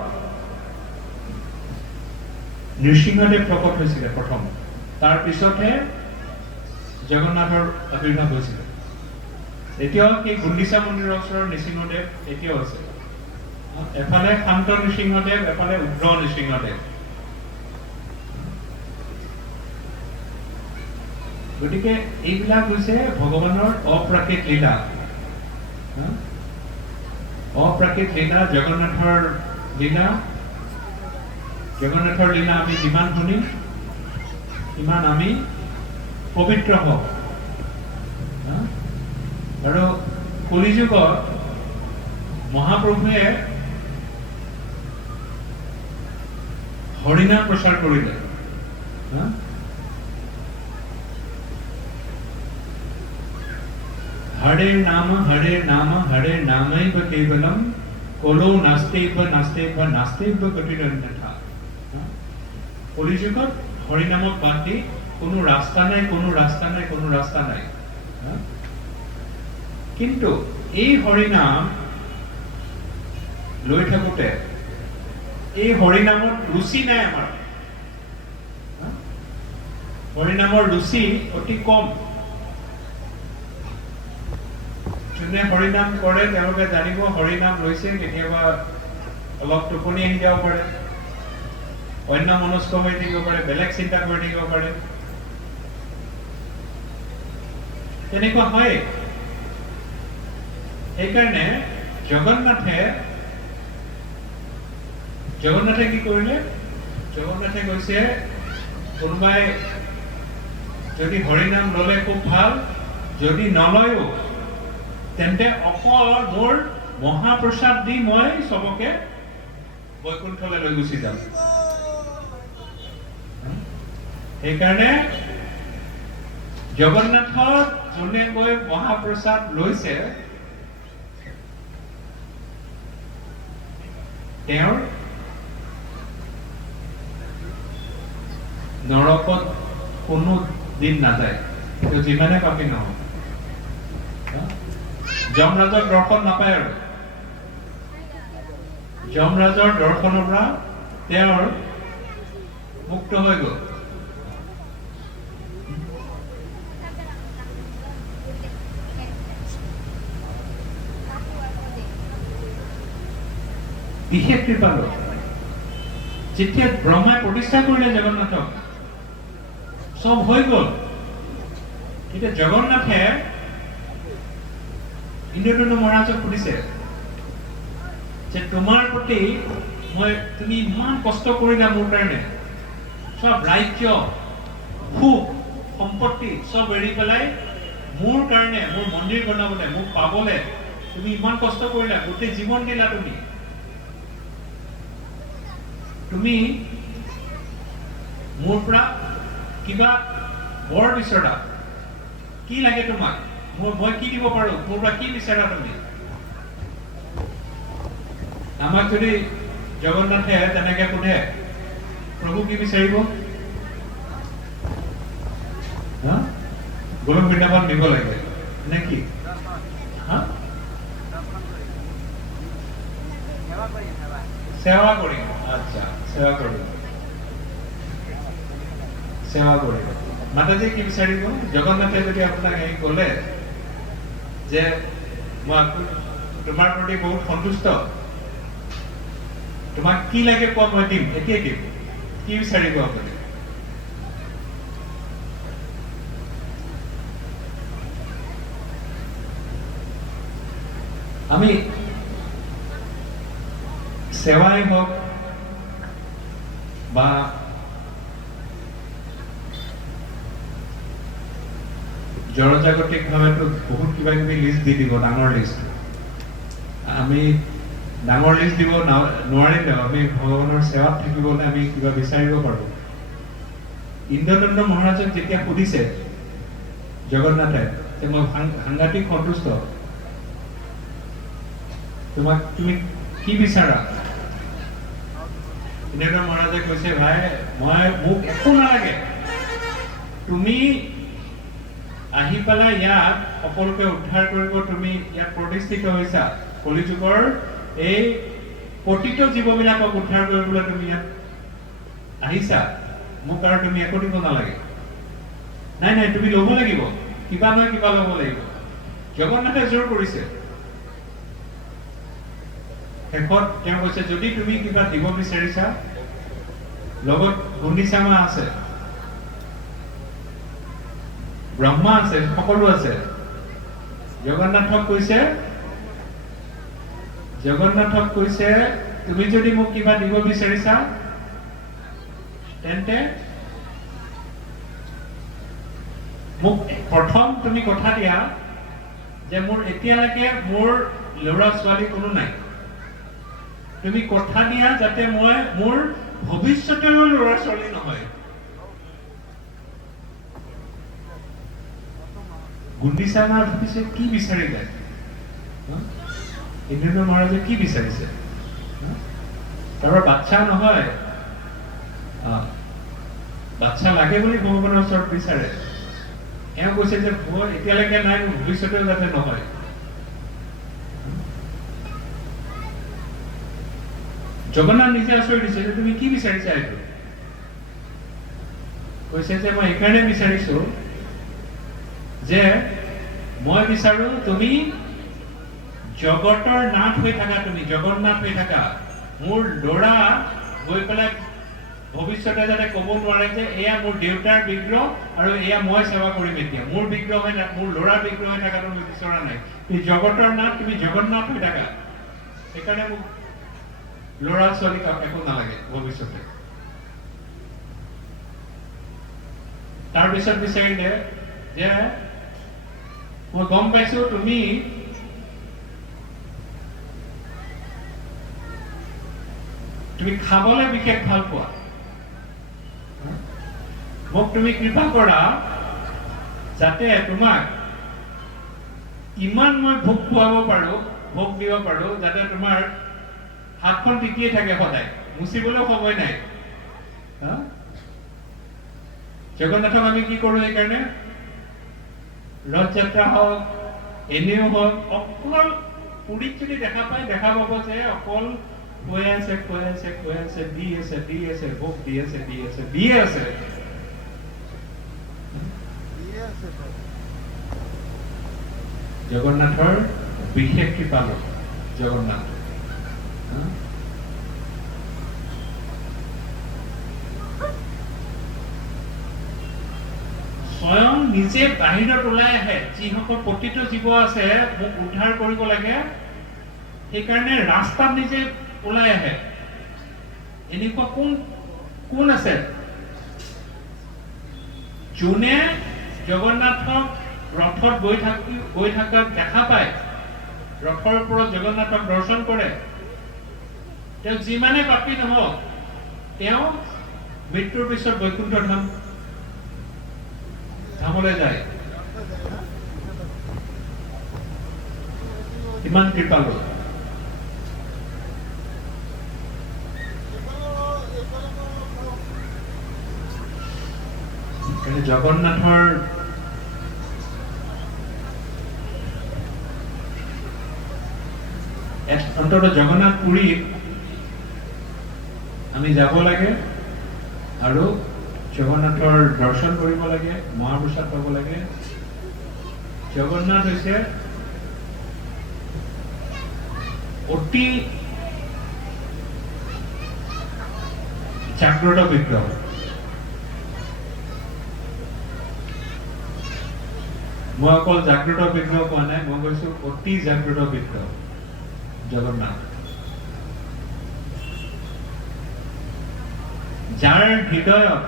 নৃসিংহদেৱ প্ৰকট হৈছিলে প্ৰথম তাৰ পিছতহে জগন্নাথৰ আবিৰ্ভাৱ হৈছিল এতিয়াও সেই গুণ্ডিচা মন্দিৰৰ ওচৰৰ নৃসিংহদেৱ এতিয়াও আছে এফালে শান্ত নৃসিংহদেৱ এফালে উগ্ৰ নৃসিংহদেৱ গতিকে এইবিলাক হৈছে ভগৱানৰ অপ্ৰাকৃত লীলা অপ্ৰাকৃত লীলা জগন্নাথৰ লীলা আমি যিমান শুনিম সিমান আমি পবিত্ৰ হওঁ আৰু কলিযুগত মহাপ্ৰভুৱে হৰিনাম প্ৰচাৰ কৰিলে হৰে নাম হৰে নামৈব কেৱলম কলো নাস্তেব গতিৰন্যথা কলিযুগত হৰিনামক বাদ দি কোনো ৰাস্তা নাই কিন্তু এই হৰিনাম লৈ থাকোতে এই হৰিনামত ৰুচি নাই আমাৰ হৰিনামৰ ৰুচি অতি কম যোনে হৰিনাম কৰে তেওঁলোকে জানিব হৰিনাম লৈছে কেতিয়াবা অলপ টোপনি আহি যাব পাৰে অন্য মনস্ক হৈ থাকিব পাৰে বেলেগ চিন্তা কৰি থাকিব পাৰে তেনেকুৱা হয় সেইকাৰণে জগন্নাথে কি কৰিলে জগন্নাথে কৈছে কোনোবাই যদি হৰিনাম ললে খুব ভাল যদি নলয়ও তেন্তে অকল মোৰ মহাপ্ৰসাদ দি মই চবকে বৈকুণ্ঠলৈ লৈ গুচি যাম সেইকাৰণে জগন্নাথত যোনে গৈ মহাপ্ৰসাদ লৈছে তেওঁৰ নৰকত কোনো দিন নাযায় তেওঁ যিমানে পাপী নহওক যমৰাজৰ দৰ্শন নাপায় আৰু যমৰাজৰ দৰ্শনৰ পৰা তেওঁৰ মুক্ত হৈ গ'ল। বিশেষ কৃপালো যেতিয়া ব্ৰহ্মাই প্ৰতিষ্ঠা কৰিলে জগন্নাথক সব হৈ গ'ল। এতিয়া জগন্নাথে ইন্দ্ৰদম্ন মহাৰাজক সুধিছে যে তোমাৰ প্ৰতি তুমি ইমান কষ্ট কৰিলা মোৰ কাৰণে, সব ৰাজ্য সুখ সম্পত্তি সব এৰি পেলাই মোৰ কাৰণে মোৰ মন্দিৰ বনাবলৈ মোক পাবলৈ তুমি ইমান কষ্ট কৰিলা, গোটেই জীৱন দিলা, তুমি মোৰ পৰা কিবা বৰ বিচৰা, কি লাগে তোমাক, মই কি দিব পাৰো, মোৰ পৰা কি বিচাৰা তুমি? আমাক যদি জগন্নাথে তেনেকে সোধে প্ৰভু কি বিচাৰিব? গোলক বৃন্দাবন দিব লাগে নে কি? সেৱা কৰিম। আচ্ছা, সেৱা কৰিম, সেৱা কৰিম। মাতাজী কি বিচাৰিব? জগন্নাথে যদি আপোনাক এই ক'লে যে মই তোমাৰ প্ৰতি বহুত সন্তুষ্ট, তোমাক কি লাগে কোৱা, মই দিম, এতিয়াই দিম, কি বিচাৰিব আপুনি? আমি সেৱাই হওক বা জড়জাগতিক ভাৱেতো বহুত কিবা কিবি লিষ্ট দি দিব, ডাঙৰ লিষ্ট। আমি ডাঙৰ লিষ্ট দিব নোৱাৰিলেও আমি ভগৱানৰ সেৱাত থাকিবলৈ আমি কিবা বিচাৰিব পাৰো। ইন্দ্ৰদম্ন মহাৰাজক যেতিয়া সুধিছে জগন্নাথে যে মই সাংঘাতিক সন্তুষ্ট, তুমি কি বিচাৰা? ইন্দ্ৰদম্ন মহাৰাজে কৈছে, ভাই মোক একো নালাগে, তুমি আহি পেলাই ইয়াত সকলোকে উদ্ধাৰ কৰিব, তুমি ইয়াত প্ৰতিষ্ঠিত হৈছা, কলিযুগৰ এই পতিত জীৱবিলাকক উদ্ধাৰ কৰিবলৈ তুমি ইয়াত আহিছা, মোক আৰু তুমি একো দিব নালাগে। নাই তুমি ল'ব লাগিব, কিবা নহয় কিবা ল'ব লাগিব। জগন্নাথে জোৰ কৰিছে। শেষত তেওঁ কৈছে, যদি তুমি কিবা দিব বিচাৰিছা, লগত গুণিচামা আছে, ব্ৰহ্মা আছে, সকলো আছে। জগন্নাথক কৈছে তুমি যদি মোক কিবা দিব বিচাৰিছা তেন্তে মোক প্ৰথম তুমি কথা দিয়া যে মোৰ এতিয়ালৈকে মোৰ ল'ৰা ছোৱালী কোনো নাই। তুমি কথা দিয়া যাতে মই মোৰ ভৱিষ্যতেও ল'ৰা ছোৱালী নহয়। গুণ্ডিচামা ভাবিছে কি বিচাৰিলে, ইন্দ্ৰদম্ন মহাৰাজে কি বিচাৰিছে? তাৰ বাচ্চা নহয়, বাচ্চা লাগে বুলি ভগৱানৰ ওচৰত বিচাৰে। এওঁ কৈছে যে মোৰ এতিয়ালৈকে নাই, ভৱিষ্যতেও যাতে নহয়। জগন্নাথ নিজে আচৰিত দিছে যে তুমি কি বিচাৰিছা? এইটো কৈছে যে মই এইকাৰণে বিচাৰিছো যে মই বিচাৰো তুমি জগতৰ নাথ হৈ থাকা, তুমি জগন্নাথ হৈ থাকা। মোৰ ল'ৰা গৈ পেলাই ভৱিষ্যতে যাতে ক'ব নোৱাৰে যে এয়া মোৰ দেউতাৰ বিগ্ৰহ আৰু এয়া মই সেৱা কৰিম। এতিয়া মোৰ বিগ্ৰহ হৈ মোৰ ল'ৰাৰ বিগ্ৰহ হৈ থাকাটো মই বিচৰা নাই। তুমি জগতৰ নাথ, তুমি জগন্নাথ হৈ থাকা। সেইকাৰণে মোক ল'ৰা ছোৱালী একো নালাগে ভৱিষ্যতে। তাৰপিছত বিচাৰিলে যে মই গম পাইছো তুমি খাবলৈ বিশেষ ভাল পোৱা, মোক তুমি কৃপা কৰা যাতে তোমাক ইমান মই ভোগ খুৱাব পাৰো, ভোগ দিব পাৰো, যাতে তোমাৰ হাতখন টিকিয়ে থাকে সদায়, মুচিবলৈও সময় নাই। জগন্নাথক আমি কি কৰো সেইকাৰণে ৰথ যাত্ৰা হওক, এনেও হওক, অকল পুৰীত যদি দেখা পাব যে অকল কৈ আছে দি আছে ভোক দি আছে জগন্নাথৰ বিশেষ কৃপালু জগন্নাথ। স্বয়ং নিজে বাহিৰত ওলাই আহে, যিসকল প্ৰতিটো জীৱ আছে মোক উদ্ধাৰ কৰিব লাগে, সেইকাৰণে ৰাস্তাত নিজে ওলাই আহে। এনেকুৱা কোন আছে যোনে জগন্নাথক ৰথত গৈ থকা দেখা পায়, ৰথৰ ওপৰত জগন্নাথক দৰ্শন কৰে। তেওঁ যিমানে পাপী নহওক, তেওঁ মৃত্যুৰ পিছত বৈকুণ্ঠ ধামলৈ যায়। ইমান কৃপালু। জগন্নাথৰ অন্তত জগন্নাথ পুৰীত আমি যাব লাগে আৰু জগন্নাথৰ দৰ্শন কৰিব লাগে, মহাপ্ৰসাদ পাব লাগে। জগন্নাথ হৈছে অতি জাগ্ৰত বিগ্ৰহ। মই অকল জাগ্ৰত বিগ্ৰহ কোৱা নাই, মই কৈছো অতি জাগ্ৰত বিগ্ৰহ জগন্নাথ। যাৰ হৃদয়ত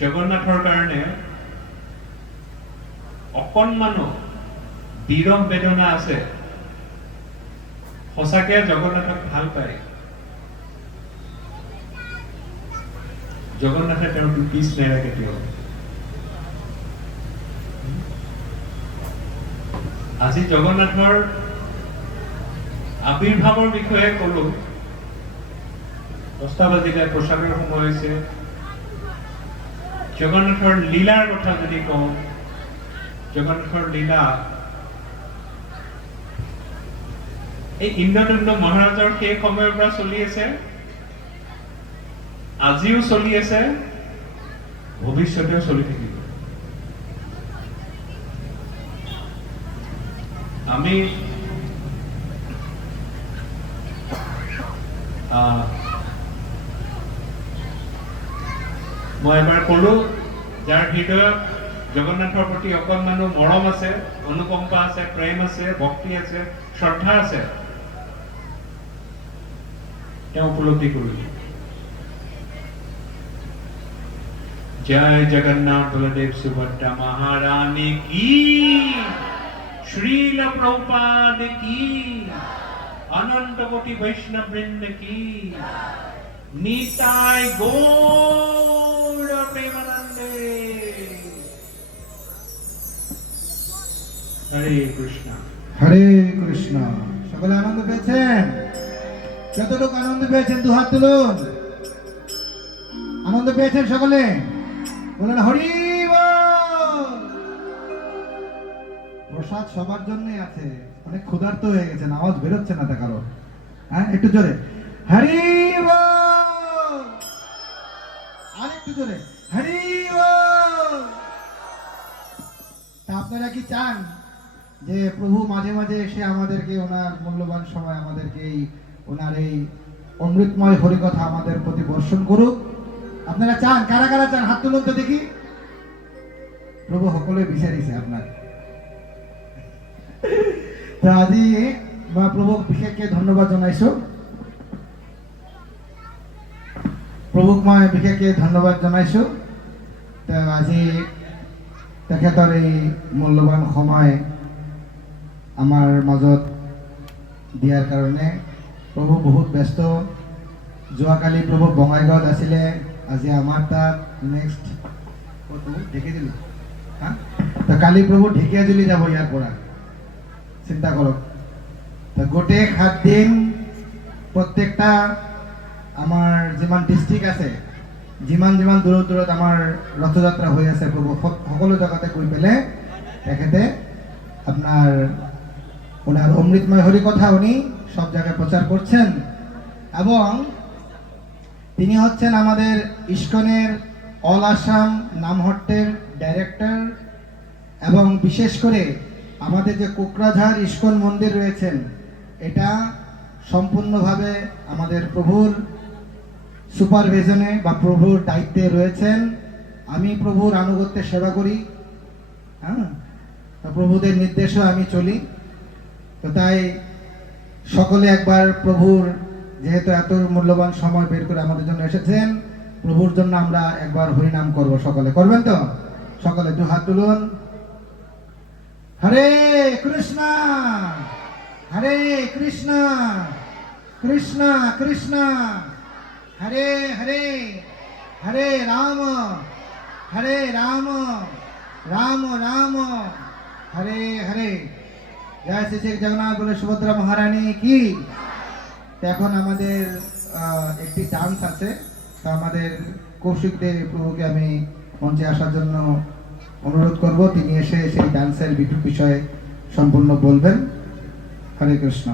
জগন্নাথৰ কাৰণে অকণমানো বিৰহ বেদনা আছে, সঁচাকে জগন্নাথক ভাল পায়, জগন্নাথে তেওঁৰ পিছ নেৰে কেতিয়াও। আজি জগন্নাথৰ আবিৰ্ভাৱৰ বিষয়ে কলো, 10টা বাজিলে প্ৰসাদৰ সময় হৈছে। জগন্নাথৰ লীলাৰ কথা যদি কওঁ, জগন্নাথৰ লীলা এই ইন্দ্ৰদণ্ড মহাৰাজৰ সেই সময়ৰ পৰা চলি আছে, আজিও চলি আছে, ভৱিষ্যতেও চলি থাকিব। আমি মই এবাৰ কলো, যাৰ হৃদয়ত জগন্নাথৰ প্ৰতি অকণমানো মৰম আছে, অনুকম্পা আছে, প্ৰেম আছে, ভক্তি আছে, শ্ৰদ্ধা আছে, তেওঁ উপলব্ধি কৰিল। জয় জগন্নাথ বলদেৱ সুভদ্রা মহারানী কি, শ্রীল প্রভুপাদ কি, অনন্ত কোটি বৈষ্ণব বৃন্দ কি, নিতাই গৌর প্রেমানন্দে। হরে কৃষ্ণ। হরে কৃষ্ণ। সকলে আনন্দ পেয়েছেন? যতটুকু আনন্দ পেয়েছেন দু হাত তুলুন। আনন্দ পেয়েছেন সকলে? বলেন হরি বল। প্রসাদ সবার জন্যই আছে, অনেক ক্ষুধার্ত হয়ে গেছেন, আওয়াজ বেরোচ্ছে না তা কারো। হ্যাঁ, একটু জোরে হরি বল, আর একটু জোরে হরি বল। তা আপনারা কি চান যে প্রভু মাঝে মাঝে এসে আমাদেরকে ওনার মূল্যবান সময় আমাদেরকে ওনার এই অমৃতময় হরিকথা আমাদের প্রতি বর্ষণ করুক? আপনারা চান? কারা কারা চান হাত তুলুন তো দেখি। প্রভু সকলে বিচাৰিছে আপনাৰ। তো আজি মই প্ৰভুক বিশেষকে ধন্যবাদ জনাইছো। প্ৰভুক মই বিশেষকে ধন্যবাদ জনাইছো। তো আজি তেখেতৰ এই মূল্যবান সময় আমাৰ মাজত দিয়াৰ কাৰণে। প্ৰভু বহুত ব্যস্ত। যোৱাকালি প্ৰভু বঙাইগাঁৱত আছিলে, আজি আমাৰ তাত, নেক্সট ঢেকিয়াজুলি। হা, তো কালি প্ৰভু ঢেকিয়াজুলি যাব ইয়াৰ পৰা, চিন্তা কৰক। তো গোটেই 7 দিন প্ৰত্যেকটা আমাৰ যিমান ডিষ্ট্ৰিক্ট আছে, যিমান দূৰত দূৰত আমাৰ ৰথযাত্ৰা হৈ আছে, প্ৰভু সকলো জেগাতে গৈ পেলাই তেখেতে আপোনাৰ অমৃতময় হৰি কথা শুনি সব জায়গায় প্রচার করছেন এবং তিনি হচ্ছেন আমাদের ইস্কনের অল আসাম নামহট্টের ডাইরেক্টর এবং বিশেষ করে আমাদের যে কোকরাঝাড় ইস্কন মন্দির রয়েছেন এটা সম্পূর্ণভাবে আমাদের প্রভুর সুপারভিশনে বা প্রভুর দায়িত্বে রয়েছেন। আমি প্রভুর আনুগত্যে সেবা করি, হ্যাঁ, প্রভুদের নির্দেশে আমি চলি। তো তাই সকলে একবার প্রভুর, যেহেতু এত মূল্যবান সময় বের করে আমাদের জন্য এসেছেন, প্রভুর জন্য আমরা একবার হরিনাম করব। সকলে করবেন তো? সকলে দু হাত তুলুন। হরে কৃষ্ণ হরে কৃষ্ণ কৃষ্ণ কৃষ্ণ হরে হরে হরে রাম রাম রাম হরে হরে। জয় শ্রী শ্রী জগন্নাথ বলে সুভদ্রা মহারানী কি। তো এখন আমাদের একটি ডান্স আছে, তো আমাদের কৌশিক দে প্রভুকে আমি মঞ্চে আসার জন্য অনুরোধ করব। তিনি এসে সেই ডান্সের বিষয়ে সম্পূর্ণ বলবেন। হরে কৃষ্ণ।